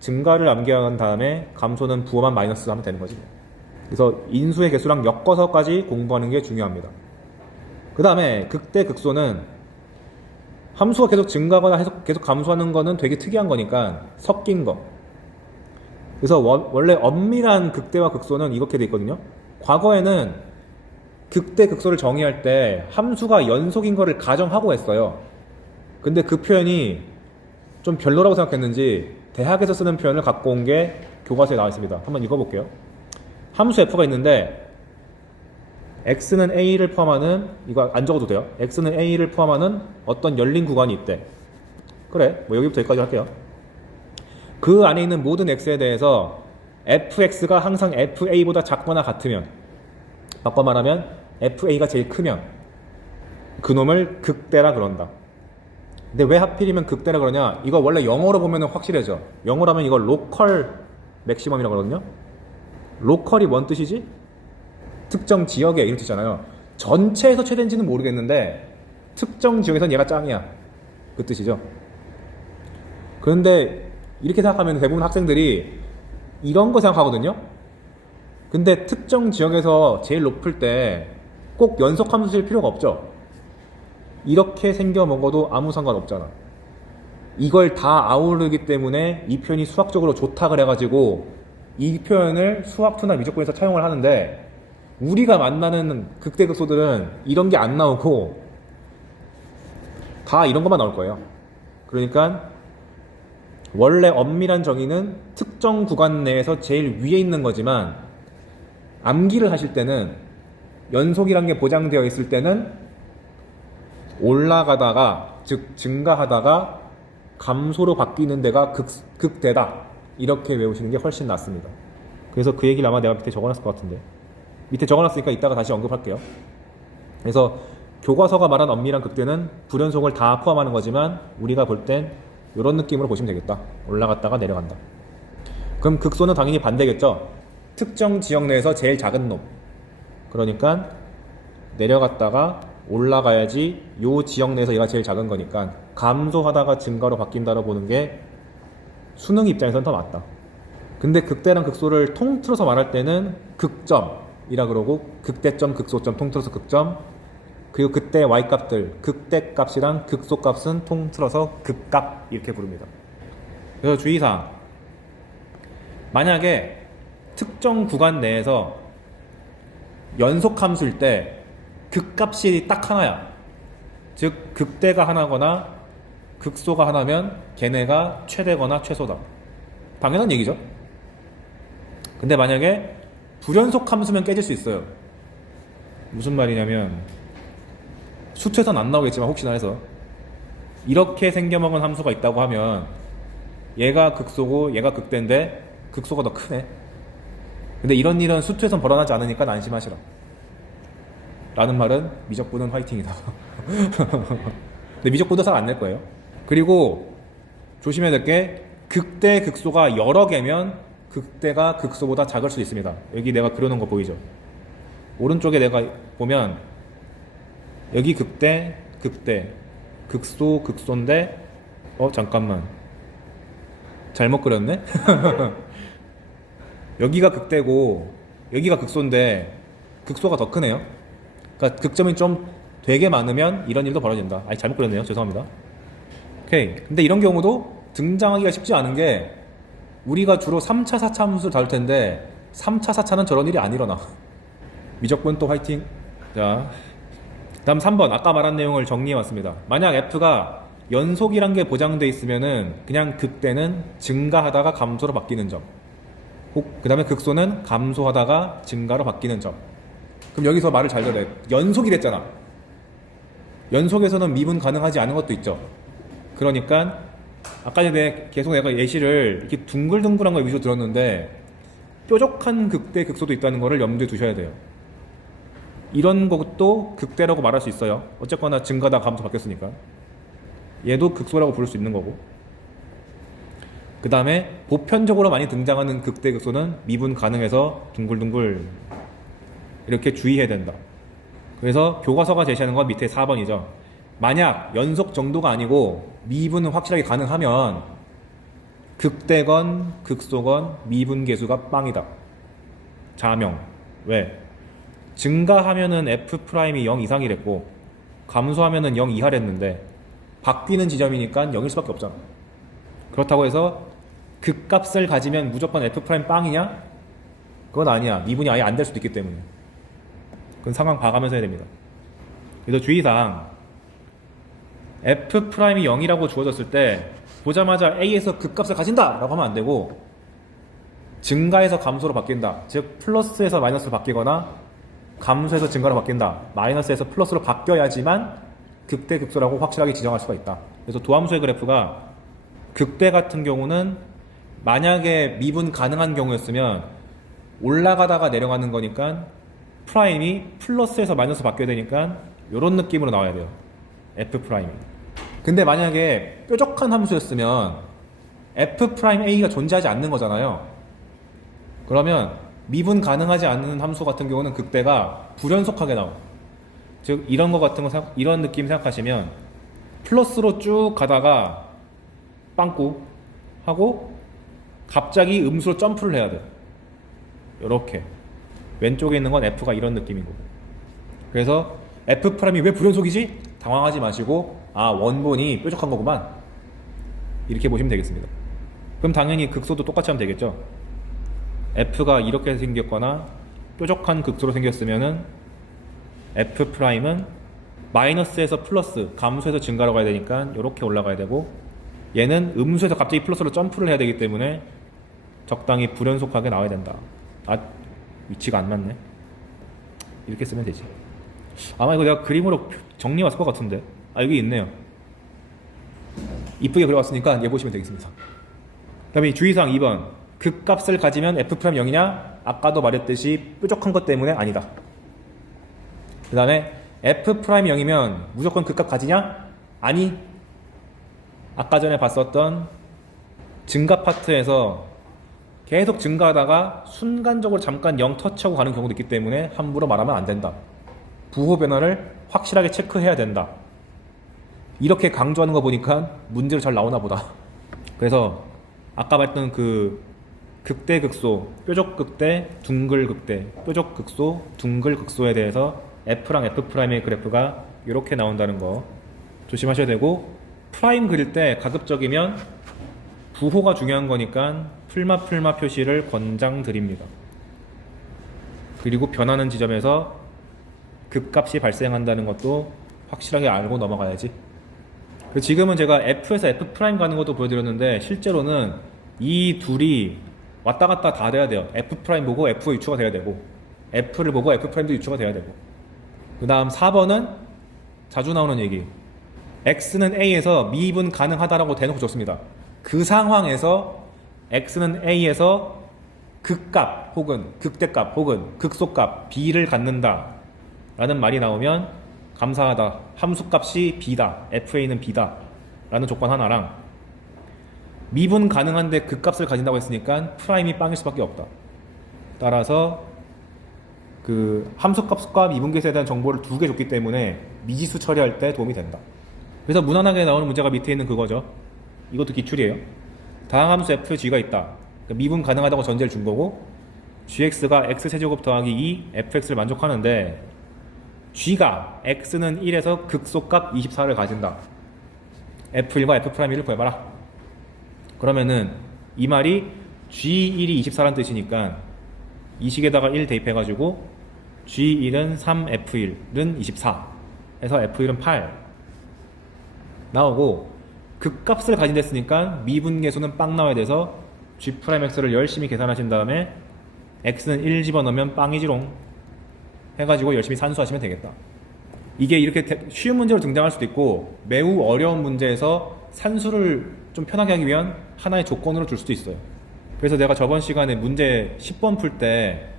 증가를 암기한 다음에 감소는 부호만 마이너스 하면 되는 거지. 그래서 인수의 개수랑 엮어서까지 공부하는 게 중요합니다. 그 다음에 극대 극소는 함수가 계속 증가하거나 계속 감소하는 거는 되게 특이한 거니까 섞인 거. 그래서 원래 엄밀한 극대와 극소는 이렇게 돼 있거든요. 과거에는 극대 극소를 정의할 때 함수가 연속인 거를 가정하고 했어요. 근데 그 표현이 좀 별로라고 생각했는지 대학에서 쓰는 표현을 갖고 온 게 교과서에 나와 있습니다. 한번 읽어볼게요. 함수 f가 있는데 x는 a를 포함하는, 이거 안 적어도 돼요. x는 a를 포함하는 어떤 열린 구간이 있대. 그래, 뭐 여기부터 여기까지 할게요. 그 안에 있는 모든 x에 대해서 fx가 항상 fa보다 작거나 같으면, 바꿔 말하면 fa가 제일 크면 그 놈을 극대라 그런다. 근데 왜 하필이면 극대라 그러냐? 이거 원래 영어로 보면 확실해져. 영어로 하면 이걸 로컬 맥시멈이라고 그러거든요. 로컬이 뭔 뜻이지? 특정 지역에 이런 뜻이잖아요. 전체에서 최대인지는 모르겠는데 특정 지역에선 얘가 짱이야. 그 뜻이죠. 그런데 이렇게 생각하면 대부분 학생들이 이런 거 생각하거든요. 근데 특정 지역에서 제일 높을 때 꼭 연속함수 쓸 필요가 없죠. 이렇게 생겨 먹어도 아무 상관없잖아. 이걸 다 아우르기 때문에 이 표현이 수학적으로 좋다 그래가지고 이 표현을 수학2나 미적분에서 차용을 하는데, 우리가 만나는 극대극소들은 이런 게 안 나오고 다 이런 것만 나올 거예요. 그러니까 원래 엄밀한 정의는 특정 구간 내에서 제일 위에 있는 거지만 암기를 하실 때는 연속이란 게 보장되어 있을 때는 올라가다가, 즉 증가하다가 감소로 바뀌는 데가 극대다, 이렇게 외우시는 게 훨씬 낫습니다. 그래서 그 얘기를 아마 내가 밑에 적어놨을 것 같은데, 밑에 적어놨으니까 이따가 다시 언급할게요. 그래서 교과서가 말한 엄밀한 극대는 불연속을 다 포함하는 거지만 우리가 볼 땐 이런 느낌으로 보시면 되겠다. 올라갔다가 내려간다. 그럼 극소는 당연히 반대겠죠. 특정 지역 내에서 제일 작은 놈. 그러니까 내려갔다가 올라가야지 요 지역 내에서 얘가 제일 작은 거니까 감소하다가 증가로 바뀐다고 보는 게 수능 입장에서는 더 맞다. 근데 극대랑 극소를 통틀어서 말할 때는 극점이라 그러고 극대점, 극소점 통틀어서 극점, 그리고 그때 y값들 극대값이랑 극소값은 통틀어서 극값 이렇게 부릅니다. 그래서 주의사항, 만약에 특정 구간 내에서 연속함수일 때 극값이 딱 하나야. 즉 극대가 하나거나 극소가 하나면 걔네가 최대거나 최소다. 당연한 얘기죠. 근데 만약에 불연속 함수면 깨질 수 있어요. 무슨 말이냐면 수투에선 안 나오겠지만 혹시나 해서 이렇게 생겨먹은 함수가 있다고 하면 얘가 극소고 얘가 극대인데 극소가 더 크네. 근데 이런 일은 수투에선 벌어나지 않으니까 안심하시라 라는 말은 미적분은 화이팅이다. 근데 미적분도 잘 안 낼 거예요. 그리고 조심해야 될 게 극대 극소가 여러 개면 극대가 극소보다 작을 수 있습니다. 여기 내가 그려놓은 거 보이죠? 오른쪽에 내가 보면 여기 극대 극소 극소인데 잠깐만 잘못 그렸네? 여기가 극대고 여기가 극소인데 극소가 더 크네요. 그러니까 극점이 좀 되게 많으면 이런 일도 벌어진다. 아니 잘못 그렸네요. 죄송합니다. 오케이. 근데 이런 경우도 등장하기가 쉽지 않은 게 우리가 주로 3차, 4차 함수를 다룰 텐데 3차, 4차는 저런 일이 안 일어나. 미적분 또 화이팅. 자, 다음 3번 아까 말한 내용을 정리해 왔습니다. 만약 f가 연속이란 게 보장돼 있으면은 그냥 극대는 증가하다가 감소로 바뀌는 점, 그 다음에 극소는 감소하다가 증가로 바뀌는 점. 그럼 여기서 말을 잘 들어야 돼. 연속이랬잖아. 연속에서는 미분 가능하지 않은 것도 있죠. 그러니까 아까 전에 계속 내가 예시를 이렇게 둥글둥글한 걸 위주로 들었는데 뾰족한 극대 극소도 있다는 거를 염두에 두셔야 돼요. 이런 것도 극대라고 말할 수 있어요. 어쨌거나 증가다 감소 바뀌었으니까. 얘도 극소라고 부를 수 있는 거고. 그 다음에 보편적으로 많이 등장하는 극대 극소는 미분 가능해서 둥글둥글 이렇게 주의해야 된다. 그래서 교과서가 제시하는 건 밑에 4번이죠. 만약 연속 정도가 아니고 미분은 확실하게 가능하면 극대건 극소건 미분 계수가 빵이다. 자명. 왜? 증가하면은 f'이 0 이상이랬고 감소하면은 0 이하랬는데 바뀌는 지점이니까 0일 수밖에 없잖아. 그렇다고 해서 극값을 가지면 무조건 f' 빵이냐? 그건 아니야. 미분이 아예 안 될 수도 있기 때문에. 그건 상황 봐가면서 해야 됩니다. 그래서 주의사항, f'이 0이라고 주어졌을 때 보자마자 a에서 극값을 가진다 라고 하면 안 되고 증가해서 감소로 바뀐다, 즉 플러스에서 마이너스로 바뀌거나 감소해서 증가로 바뀐다, 마이너스에서 플러스로 바뀌어야지만 극대 극소라고 확실하게 지정할 수가 있다. 그래서 도함수의 그래프가 극대 같은 경우는 만약에 미분 가능한 경우였으면 올라가다가 내려가는 거니까 프라임이 플러스에서 마이너스 바뀌어야 되니까 이런 느낌으로 나와야 돼요. f'이. 근데 만약에 뾰족한 함수였으면 f'A가 존재하지 않는 거잖아요. 그러면 미분 가능하지 않는 함수 같은 경우는 극대가 불연속하게 나와요. 즉 이런 거 같은 거 이런 느낌 생각하시면 플러스로 쭉 가다가 빵꾸 하고 갑자기 음수로 점프를 해야 돼요. 요렇게 왼쪽에 있는 건 f가 이런 느낌인 거고. 그래서 f'이 왜 불연속이지? 당황하지 마시고 아 원본이 뾰족한 거구만 이렇게 보시면 되겠습니다. 그럼 당연히 극소도 똑같이 하면 되겠죠. f가 이렇게 생겼거나 뾰족한 극소로 생겼으면은 f'은 마이너스에서 플러스, 감소에서 증가로 가야 되니까 이렇게 올라가야 되고, 얘는 음수에서 갑자기 플러스로 점프를 해야 되기 때문에 적당히 불연속하게 나와야 된다. 아, 위치가 안 맞네. 이렇게 쓰면 되지. 아마 이거 내가 그림으로 정리해 왔을 것 같은데. 아, 여기 있네요. 이쁘게 그려왔으니까 얘 보시면 되겠습니다. 그 다음에 주의사항 2번. 극값을 가지면 f' 0이냐? 아까도 말했듯이 뾰족한 것 때문에 아니다. 그 다음에 f' 0이면 무조건 극값 가지냐? 아니. 아까 전에 봤었던 증가 파트에서 계속 증가하다가 순간적으로 잠깐 0 터치하고 가는 경우도 있기 때문에 함부로 말하면 안 된다. 부호 변화를 확실하게 체크해야 된다. 이렇게 강조하는 거 보니까 문제로 잘 나오나 보다. 그래서 아까 말했던 그 극대 극소, 뾰족 극대, 둥글 극대, 뾰족 극소, 둥글 극소에 대해서 F랑 F'의 그래프가 이렇게 나온다는 거 조심하셔야 되고, 프라임 그릴 때 가급적이면 부호가 중요한 거니까 풀마 표시를 권장드립니다. 그리고 변하는 지점에서 극값이 발생한다는 것도 확실하게 알고 넘어가야지. 지금은 제가 F에서 F' 가는 것도 보여드렸는데, 실제로는 이 둘이 왔다 갔다 다 돼야 돼요. F' 보고 F가 유추가 돼야 되고, F를 보고 F'도 유추가 돼야 되고. 그 다음 4번은 자주 나오는 얘기. X는 A에서 미분 가능하다라고 대놓고 줬습니다. 그 상황에서 X는 A에서 극값 혹은 극대값 혹은 극소값 B를 갖는다 라는 말이 나오면 감사하다. 함수값이 B다. FA는 B다. 라는 조건 하나랑, 미분 가능한데 극값을 가진다고 했으니까 프라임이 빵일 수밖에 없다. 따라서 그 함수값과 미분계수에 대한 정보를 두 개 줬기 때문에 미지수 처리할 때 도움이 된다. 그래서 무난하게 나오는 문제가 밑에 있는 그거죠. 이것도 기출이에요. 다항함수 fg가 있다. 그러니까 미분 가능하다고 전제를 준 거고, gx가 x세제곱 더하기 2 fx를 만족하는데, g가 x는 1에서 극소값 24를 가진다. f1과 f'1을 구해봐라. 그러면은 이 말이 g1이 24라는 뜻이니까 이 식에다가 1 대입해가지고 g1은 3, f1은 24 해서 f1은 8 나오고, 극값을 가진 됐으니까 미분계수는 빵 나와야 돼서 g'x를 열심히 계산하신 다음에 x는 1 집어넣으면 빵이지롱 해가지고 열심히 산수하시면 되겠다. 이게 이렇게 쉬운 문제로 등장할 수도 있고, 매우 어려운 문제에서 산수를 좀 편하게 하기 위한 하나의 조건으로 줄 수도 있어요. 그래서 내가 저번 시간에 문제 10번 풀 때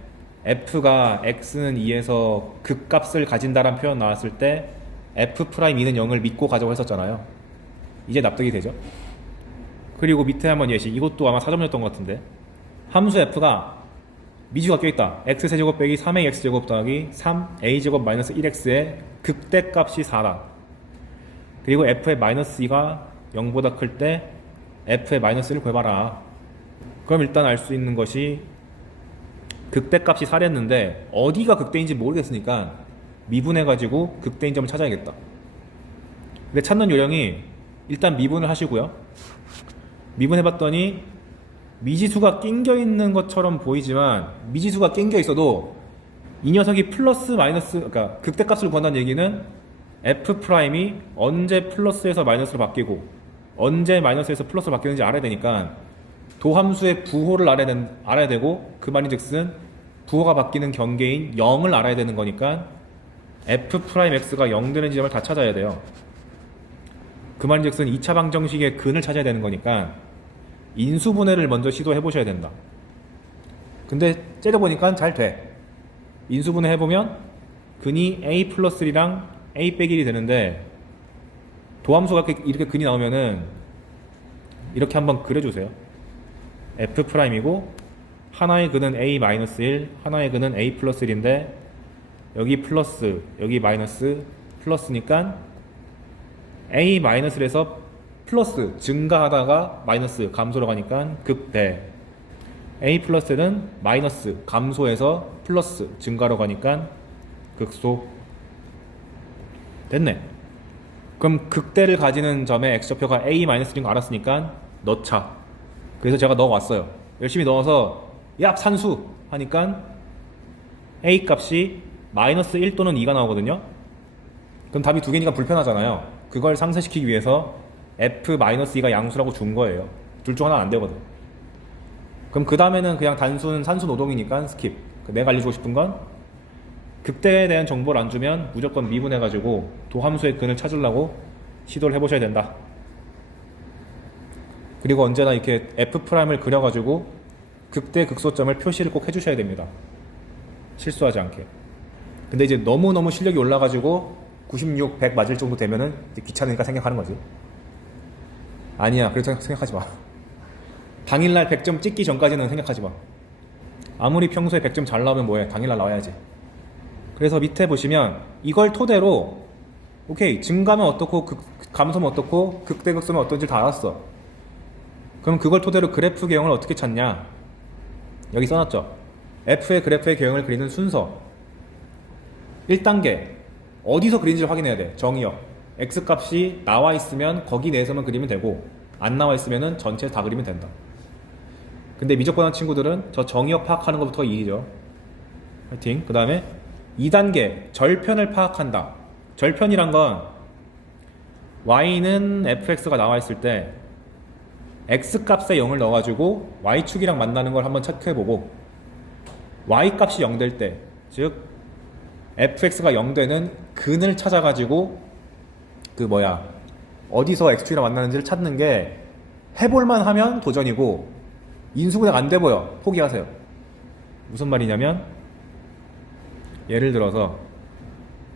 f가 x는 2에서 극값을 가진다라는 표현 나왔을 때 f'2는 0을 믿고 가자고 했었잖아요. 이제 납득이 되죠? 그리고 밑에 한번 예시, 이것도 아마 4점이었던 것 같은데, 함수 f가 미지수가 껴있다. x세제곱 빼기 3a x제곱 더하기 3a제곱 마이너스 1x의 극대값이 4다. 그리고 f의 마이너스 2가 0보다 클 때 f의 마이너스를 구해봐라. 그럼 일단 알 수 있는 것이, 극대값이 4랬는데 어디가 극대인지 모르겠으니까 미분해가지고 극대인 점을 찾아야겠다. 근데 찾는 요령이, 일단 미분을 하시고요. 미분해봤더니 미지수가 낑겨 있는 것처럼 보이지만, 미지수가 낑겨 있어도 이 녀석이 플러스 마이너스, 그러니까 극대값을 구한다는 얘기는 f'이 언제 플러스에서 마이너스로 바뀌고 언제 마이너스에서 플러스로 바뀌는지 알아야 되니까 도함수의 부호를 알아야 되고, 그 말인즉슨 부호가 바뀌는 경계인 0을 알아야 되는 거니까 f'x가 0 되는 지점을 다 찾아야 돼요. 그 말인즉슨 2차 방정식의 근을 찾아야 되는 거니까 인수분해를 먼저 시도해 보셔야 된다. 근데 째려보니까 잘 돼. 인수분해 해보면 근이 a 플러스 1이랑 a 빼기 1이 되는데, 도함수가 이렇게 근이 나오면은 이렇게 한번 그려주세요. f'이고 하나의 근은 a 마이너스 1, 하나의 근은 a 플러스 1인데, 여기 플러스 여기 마이너스 플러스니까 a 마이너스에서 플러스 증가하다가 마이너스 감소로 가니까 극대, a 플러스는 마이너스 감소해서 플러스 증가로 가니까 극소. 됐네. 그럼 극대를 가지는 점의 x좌표가 a 마이너스인 거 알았으니까 넣자. 그래서 제가 넣어왔어요. 열심히 넣어서 야 산수 하니까 a 값이 마이너스 1 또는 2가 나오거든요. 그럼 답이 두 개니까 불편하잖아요. 그걸 상쇄시키기 위해서 f-2가 양수라고 준 거예요. 둘 중 하나 안 되거든. 그럼 그 다음에는 그냥 단순 산수 노동이니까 스킵. 내가 알려주고 싶은 건, 극대에 대한 정보를 안 주면 무조건 미분해가지고 도함수의 근을 찾으려고 시도를 해보셔야 된다. 그리고 언제나 이렇게 f'을 그려가지고 극대 극소점을 표시를 꼭 해주셔야 됩니다. 실수하지 않게. 근데 이제 너무너무 실력이 올라가지고 96, 100 맞을 정도 되면은 이제 귀찮으니까 생각하는 거지. 아니야, 그렇게 생각하지 마. 당일날 100점 찍기 전까지는 생각하지 마. 아무리 평소에 100점 잘 나오면 뭐해, 당일날 나와야지. 그래서 밑에 보시면 이걸 토대로 오케이 증가면 어떻고 감소면 어떻고 극대극소면 어떤지 다 알았어. 그럼 그걸 토대로 그래프 개형을 어떻게 찾냐? 여기 써놨죠. F의 그래프의 개형을 그리는 순서. 1단계 어디서 그린지를 확인해야 돼. 정의역. X값이 나와 있으면 거기 내에서만 그리면 되고 안 나와 있으면 전체 다 그리면 된다. 근데 미적분한 친구들은 저 정의역 파악하는 것부터 일이죠. 파이팅. 그 다음에 2단계 절편을 파악한다. 절편이란 건 y는 fx가 나와 있을 때 x값에 0을 넣어가지고 y축이랑 만나는 걸 한번 체크해보고 y값이 0 될 때, 즉 fx가 0 되는 근을 찾아가지고 어디서 x축이랑 만나는지를 찾는 게 해볼만 하면 도전이고 인수분해가 안 돼 보여 포기하세요. 무슨 말이냐면 예를 들어서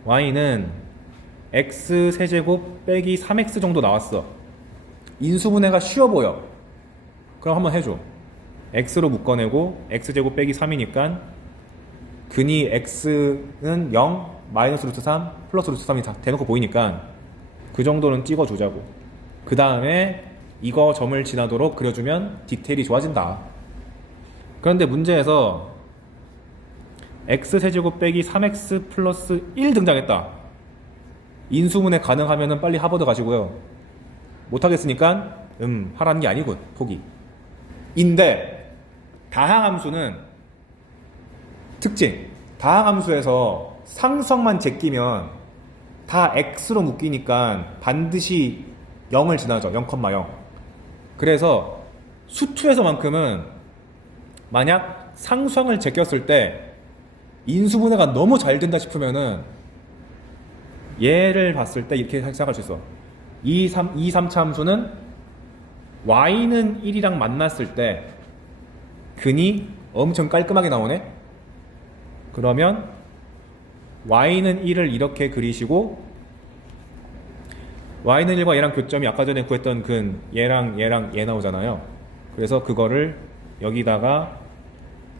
y는 x세제곱 빼기 3x 정도 나왔어. 인수분해가 쉬워 보여. 그럼 한번 해줘. x로 묶어내고 x제곱 빼기 3이니까 근이 x는 0, 마이너스 루트 3, 플러스 루트 3이 다 대놓고 보이니까 그 정도는 찍어주자고. 그 다음에 이거 점을 지나도록 그려주면 디테일이 좋아진다. 그런데 문제에서 x세제곱 빼기 3x 플러스 1 등장했다. 인수분해 가능하면 빨리 하버드 가시고요. 못하겠으니까 하라는 게 아니군. 포기. 인데 다항함수는 특징. 다항함수에서 상수항만 제끼면 다 x로 묶이니까 반드시 0을 지나죠. 0,0. 그래서 수투에서만큼은 만약 상수항을 제꼈을 때 인수분해가 너무 잘 된다 싶으면은 얘를 봤을 때 이렇게 생각할 수 있어. 2, 3차 함수는 y는 1이랑 만났을 때 근이 엄청 깔끔하게 나오네? 그러면 y는 1을 이렇게 그리시고 y는 1과 얘랑 교점이 아까 전에 구했던 근 얘랑 얘 나오잖아요. 그래서 그거를 여기다가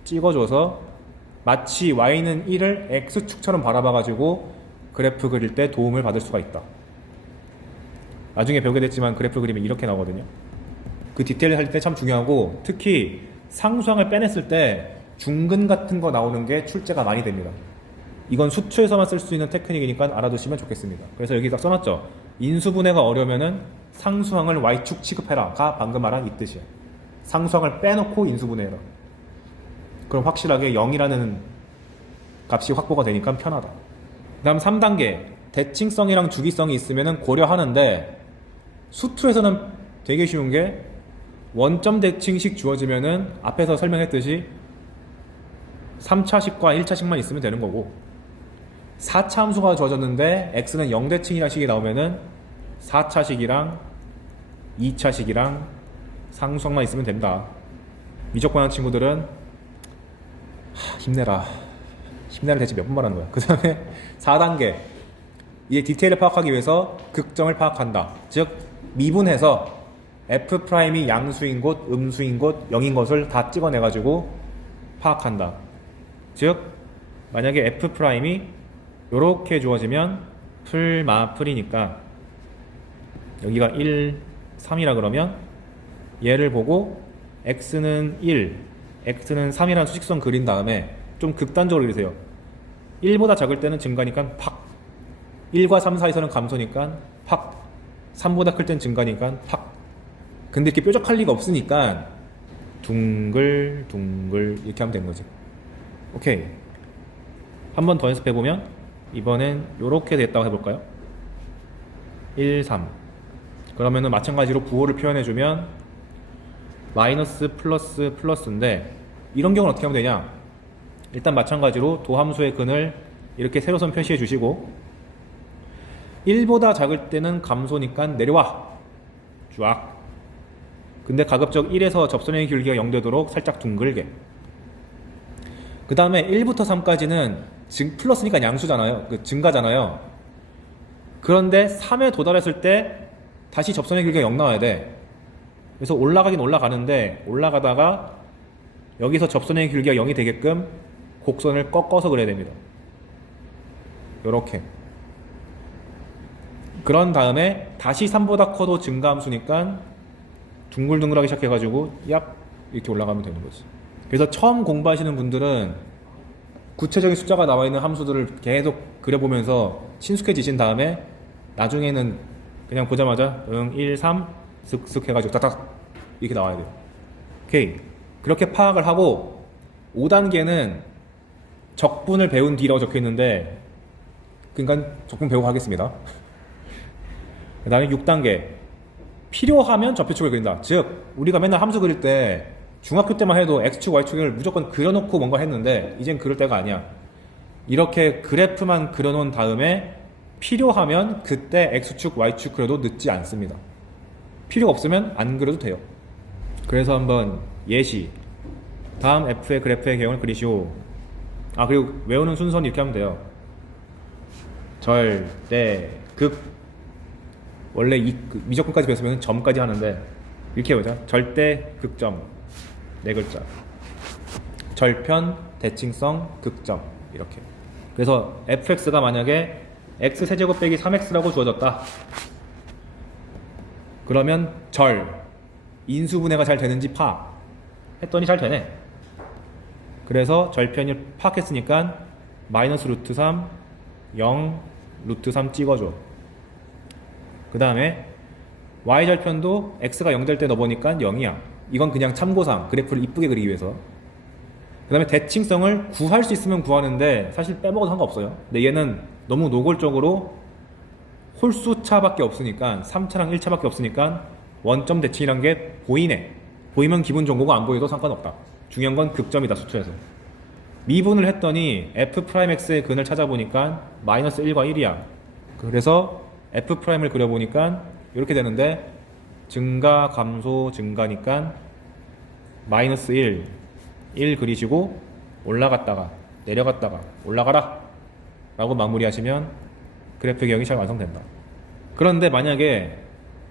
찍어줘서 마치 y는 1을 x축처럼 바라봐가지고 그래프 그릴 때 도움을 받을 수가 있다. 나중에 배우게 됐지만 그래프 그리면 이렇게 나오거든요. 그 디테일 할 때 참 중요하고 특히 상수항을 빼냈을 때 중근 같은 거 나오는 게 출제가 많이 됩니다. 이건 수투에서만 쓸 수 있는 테크닉이니까 알아두시면 좋겠습니다. 그래서 여기 딱 써놨죠. 인수분해가 어려우면은 상수항을 y축 취급해라 가 방금 말한 이 뜻이야. 상수항을 빼놓고 인수분해해라. 그럼 확실하게 0이라는 값이 확보가 되니까 편하다. 그 다음 3단계 대칭성이랑 주기성이 있으면 고려하는데 수투에서는 되게 쉬운 게 원점 대칭식 주어지면은 앞에서 설명했듯이 3차식과 1차식만 있으면 되는 거고 4차 함수가 주어졌는데 x는 0대칭이라는 식이 나오면은 4차식이랑 2차식이랑 상수항만 있으면 된다. 미적분하는 친구들은 힘내라. 힘내라 대체 몇 번 말하는 거야. 그 다음에 4단계 이제 디테일을 파악하기 위해서 극점을 파악한다. 즉 미분해서 F'이 양수인 곳, 음수인 곳, 0인 것을 다 찍어내가지고 파악한다. 즉 만약에 F'이 요렇게 주어지면 풀이니까 여기가 1, 3이라 그러면 얘를 보고 x는 1, x는 3이라는 수직선 그린 다음에 좀 극단적으로 그리세요. 1보다 작을 때는 증가니까 팍, 1과 3 사이에서는 감소니까 팍, 3보다 클 땐 증가니까 팍. 근데 이렇게 뾰족할 리가 없으니까 둥글 이렇게 하면 되는 거지. 오케이. 한 번 더 연습해보면 이번엔 요렇게 됐다고 해볼까요? 1, 3. 그러면은 마찬가지로 부호를 표현해주면 마이너스 플러스 플러스인데 이런 경우는 어떻게 하면 되냐? 일단 마찬가지로 도함수의 근을 이렇게 세로선 표시해 주시고 1보다 작을 때는 감소니까 내려와 쫙. 근데 가급적 1에서 접선의 길이가 0 되도록 살짝 둥글게. 그 다음에 1부터 3까지는 플러스니까 양수잖아요. 증가잖아요. 그런데 3에 도달했을 때 다시 접선의 길이가 0 나와야 돼. 그래서 올라가긴 올라가는데 올라가다가 여기서 접선의 길이가 0이 되게끔 곡선을 꺾어서 그려야 됩니다. 요렇게. 그런 다음에 다시 3보다 커도 증가함수니까 둥글둥글하게 시작해가지고 얍 이렇게 올라가면 되는 거지. 그래서 처음 공부하시는 분들은 구체적인 숫자가 나와 있는 함수들을 계속 그려보면서 친숙해지신 다음에 나중에는 그냥 보자마자 1, 3 슥슥 해가지고 딱딱 이렇게 나와야 돼요. 오케이. 그렇게 파악을 하고 5단계는 적분을 배운 뒤라고 적혀 있는데 그러니까 적분 배우고 하겠습니다. 그 다음에 6단계 필요하면 접표축을 그린다. 즉 우리가 맨날 함수 그릴 때 중학교 때만 해도 x축 y축을 무조건 그려놓고 뭔가 했는데 이젠 그럴 때가 아니야. 이렇게 그래프만 그려놓은 다음에 필요하면 그때 x축 y축 그려도 늦지 않습니다. 필요가 없으면 안 그려도 돼요. 그래서 한번 예시 다음 f의 그래프의 개형을 그리시오. 아 그리고 외우는 순서는 이렇게 하면 돼요. 절대 극 원래 이 미적분까지 배웠으면 점까지 하는데 이렇게 해보자. 절대 극점 네 글자, 절편 대칭성 극점 이렇게. 그래서 fx가 만약에 x세제곱 빼기 3x라고 주어졌다. 그러면 절 인수분해가 잘 되는지 파 했더니 잘 되네. 그래서 절편이 파악했으니까 마이너스 루트 3 0 루트 3 찍어줘. 그 다음에 y절편도 x가 0 될 때 넣어보니까 0이야. 이건 그냥 참고상 그래프를 이쁘게 그리기 위해서. 그 다음에 대칭성을 구할 수 있으면 구하는데 사실 빼먹어도 상관없어요. 근데 얘는 너무 노골적으로 홀수차밖에 없으니까 3차랑 1차밖에 없으니까 원점 대칭이란 게 보이네. 보이면 기분 좋은 거고 안 보여도 상관없다. 중요한 건 극점이다. 수초에서 미분을 했더니 f'x의 근을 찾아보니까 마이너스 1과 1이야. 그래서 f'을 그려보니까 이렇게 되는데 증가 감소 증가니까 마이너스 1 그리시고 올라갔다가 내려갔다가 올라가라 라고 마무리하시면 그래프 개형이 잘 완성된다. 그런데 만약에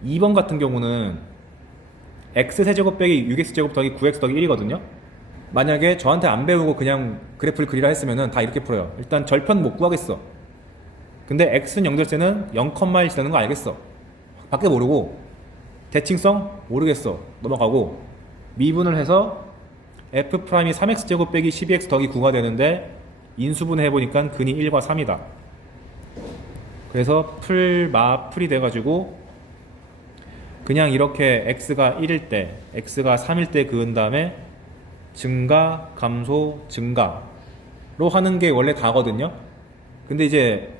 2번 같은 경우는 x세제곱 빼기 6x제곱 더하기 9x 더하기 1이거든요 만약에 저한테 안 배우고 그냥 그래프를 그리라 했으면 다 이렇게 풀어요. 일단 절편 못 구하겠어. 근데 x는 0절세는 0,1 지나는 거 알겠어. 밖에 모르고 대칭성 모르겠어. 넘어가고 미분을 해서 f'이 3x제곱 빼기 12x 더하기 9가 되는데 인수분해 해보니까 근이 1과 3이다. 그래서 풀이 돼가지고 그냥 이렇게 x가 1일 때 x가 3일 때 그은 다음에 증가 감소 증가로 하는 게 원래 다거든요. 근데 이제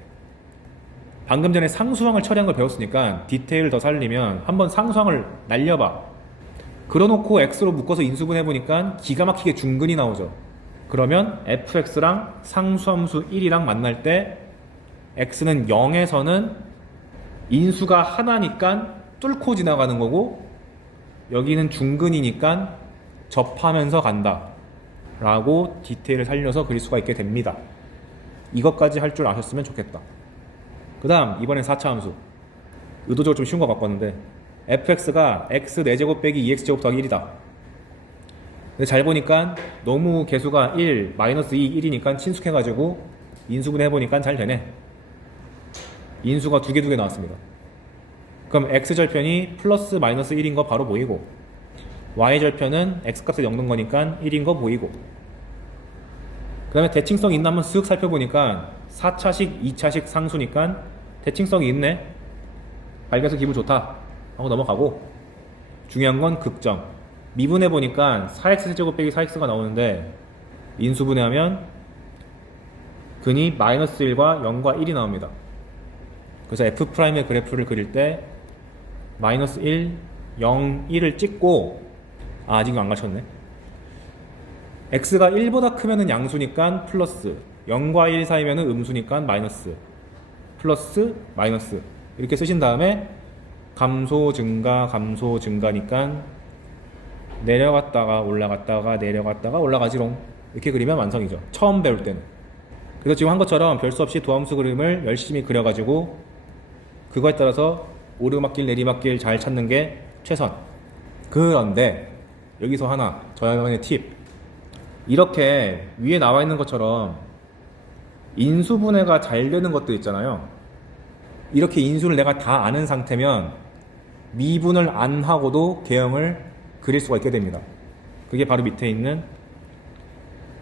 방금 전에 상수항을 처리한 걸 배웠으니까 디테일을 더 살리면 한번 상수항을 날려봐. 그려놓고 x로 묶어서 인수분해보니까 기가 막히게 중근이 나오죠. 그러면 fx랑 상수함수 1이랑 만날 때 x는 0에서는 인수가 하나니까 뚫고 지나가는 거고 여기는 중근이니까 접하면서 간다 라고 디테일을 살려서 그릴 수가 있게 됩니다. 이것까지 할 줄 아셨으면 좋겠다. 그 다음 이번엔 4차 함수 의도적으로 좀 쉬운 거 갖고 왔는데 fx가 x 4제곱 빼기 2x제곱 더하기 1이다. 근데 잘 보니까 너무 개수가 1, 마이너스 2, 1이니까 친숙해가지고 인수분해 해보니까 잘 되네. 인수가 두 개 나왔습니다. 그럼 x절편이 플러스 마이너스 1인 거 바로 보이고 y절편은 x값에 0 넣은 거니까 1인 거 보이고 그 다음에 대칭성 있나 한번 쓱 살펴보니까 4차식, 2차식 상수니까 대칭성이 있네. 밝아서 기분 좋다 하고 넘어가고 중요한 건 극점. 미분해보니까 4x제곱 빼기 4x가 나오는데 인수분해하면 근이 마이너스 1과 0과 1이 나옵니다. 그래서 f'의 그래프를 그릴 때 마이너스 1, 0, 1을 찍고 아직 안 가르쳤네. x가 1보다 크면은 양수니까 플러스 0과 1 사이면은 음수니까 마이너스 플러스 마이너스 이렇게 쓰신 다음에 감소 증가니까 내려갔다가 올라갔다가 내려갔다가 올라가지롱 이렇게 그리면 완성이죠. 처음 배울 때는. 그래서 지금 한 것처럼 별 수 없이 도함수 그림을 열심히 그려가지고 그거에 따라서 오르막길 내리막길 잘 찾는 게 최선. 그런데 여기서 하나 저만의 팁. 이렇게 위에 나와 있는 것처럼 인수분해가 잘 되는 것들 있잖아요. 이렇게 인수를 내가 다 아는 상태면 미분을 안 하고도 개형을 그릴 수가 있게 됩니다. 그게 바로 밑에 있는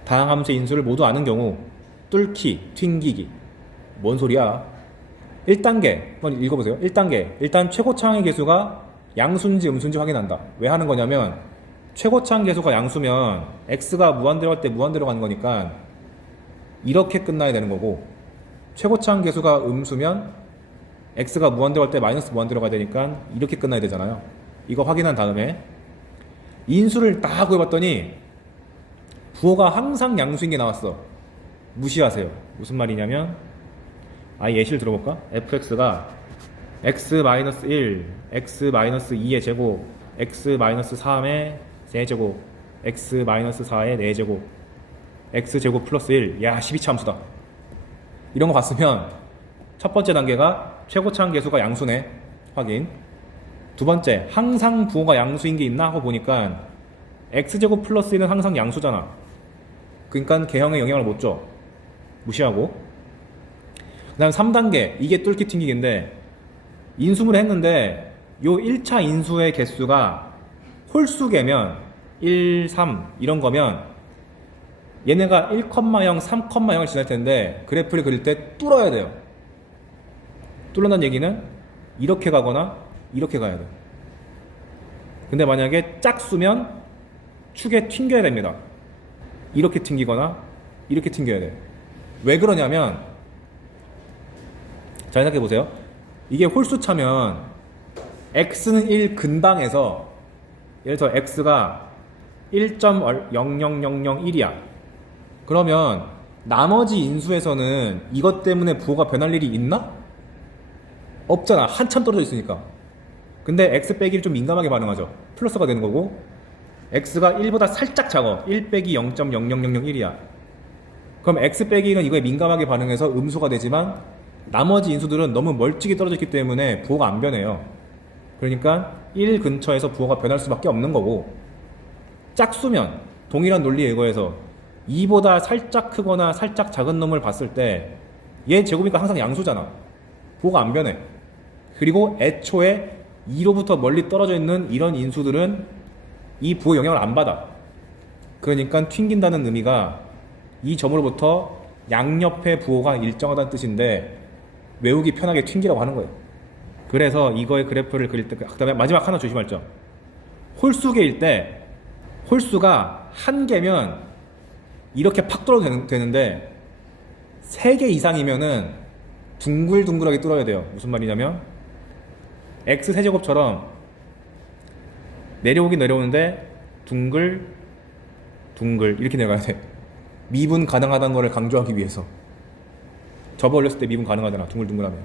다항함수의 인수를 모두 아는 경우 뚫기, 튕기기. 뭔 소리야? 1단계 한번 읽어보세요. 1단계 일단 최고차항의 개수가 양수인지 음수인지 확인한다. 왜 하는 거냐면 최고차항 개수가 양수면 x가 무한대로 갈 때 무한대로 가는 거니까 이렇게 끝나야 되는 거고, 최고차항 개수가 음수면 x가 무한대로 갈 때 마이너스 무한대로 가야 되니까 이렇게 끝나야 되잖아요. 이거 확인한 다음에 인수를 다 구해봤더니 부호가 항상 양수인 게 나왔어. 무시하세요. 무슨 말이냐면 예시를 들어볼까? fx가 x-1, x-2의 제곱, x-3의 세제곱, x-4의 4제곱, x제곱 플러스 1. 야, 12차 함수다. 이런 거 봤으면 첫 번째 단계가 최고차항 개수가 양수네. 확인. 두 번째, 항상 부호가 양수인 게 있나 하고 보니까 x제곱 플러스 1은 항상 양수잖아. 그러니까 개형에 영향을 못 줘. 무시하고. 그 다음 3단계, 이게 뚫기 튕기기인데 인수분해 했는데 요 1차 인수의 개수가 홀수계면 1, 3 이런 거면 얘네가 1,0, 3,0을 지날 텐데 그래프를 그릴 때 뚫어야 돼요. 뚫는다는 얘기는 이렇게 가거나 이렇게 가야 돼. 근데 만약에 짝수면 축에 튕겨야 됩니다. 이렇게 튕기거나 이렇게 튕겨야 돼. 왜 그러냐면 자, 생각해 보세요. 이게 홀수차면 x는 1 근방에서 예를 들어 x가 1.00001이야. 그러면 나머지 인수에서는 이것 때문에 부호가 변할 일이 있나? 없잖아. 한참 떨어져 있으니까. 근데 x 빼기를 좀 민감하게 반응하죠. 플러스가 되는 거고, x가 1보다 살짝 작아. 1 빼기 0.00001이야. 그럼 x 빼기는 이거에 민감하게 반응해서 음수가 되지만 나머지 인수들은 너무 멀찍이 떨어져 있기 때문에 부호가 안 변해요. 그러니까 1 근처에서 부호가 변할 수밖에 없는 거고, 짝수면 동일한 논리에 의거해서 2보다 살짝 크거나 살짝 작은 놈을 봤을 때 얘 제곱이니까 항상 양수잖아. 부호가 안 변해. 그리고 애초에 2로부터 멀리 떨어져 있는 이런 인수들은 이 부호 영향을 안 받아. 그러니까 튕긴다는 의미가 이 점으로부터 양옆의 부호가 일정하다는 뜻인데 외우기 편하게 튕기라고 하는 거예요. 그래서 이거의 그래프를 그릴 때, 그다음에 마지막 하나 조심할 점. 홀수계일 때 홀수가 한 개면 이렇게 팍 뚫어도 되는데 3개 이상이면은 둥글둥글하게 뚫어야 돼요. 무슨 말이냐면 x 세제곱처럼 내려오긴 내려오는데 둥글 이렇게 내려가야 돼. 미분 가능하다는 거를 강조하기 위해서. 접어 올렸을 때 미분 가능하잖아. 둥글둥글하면.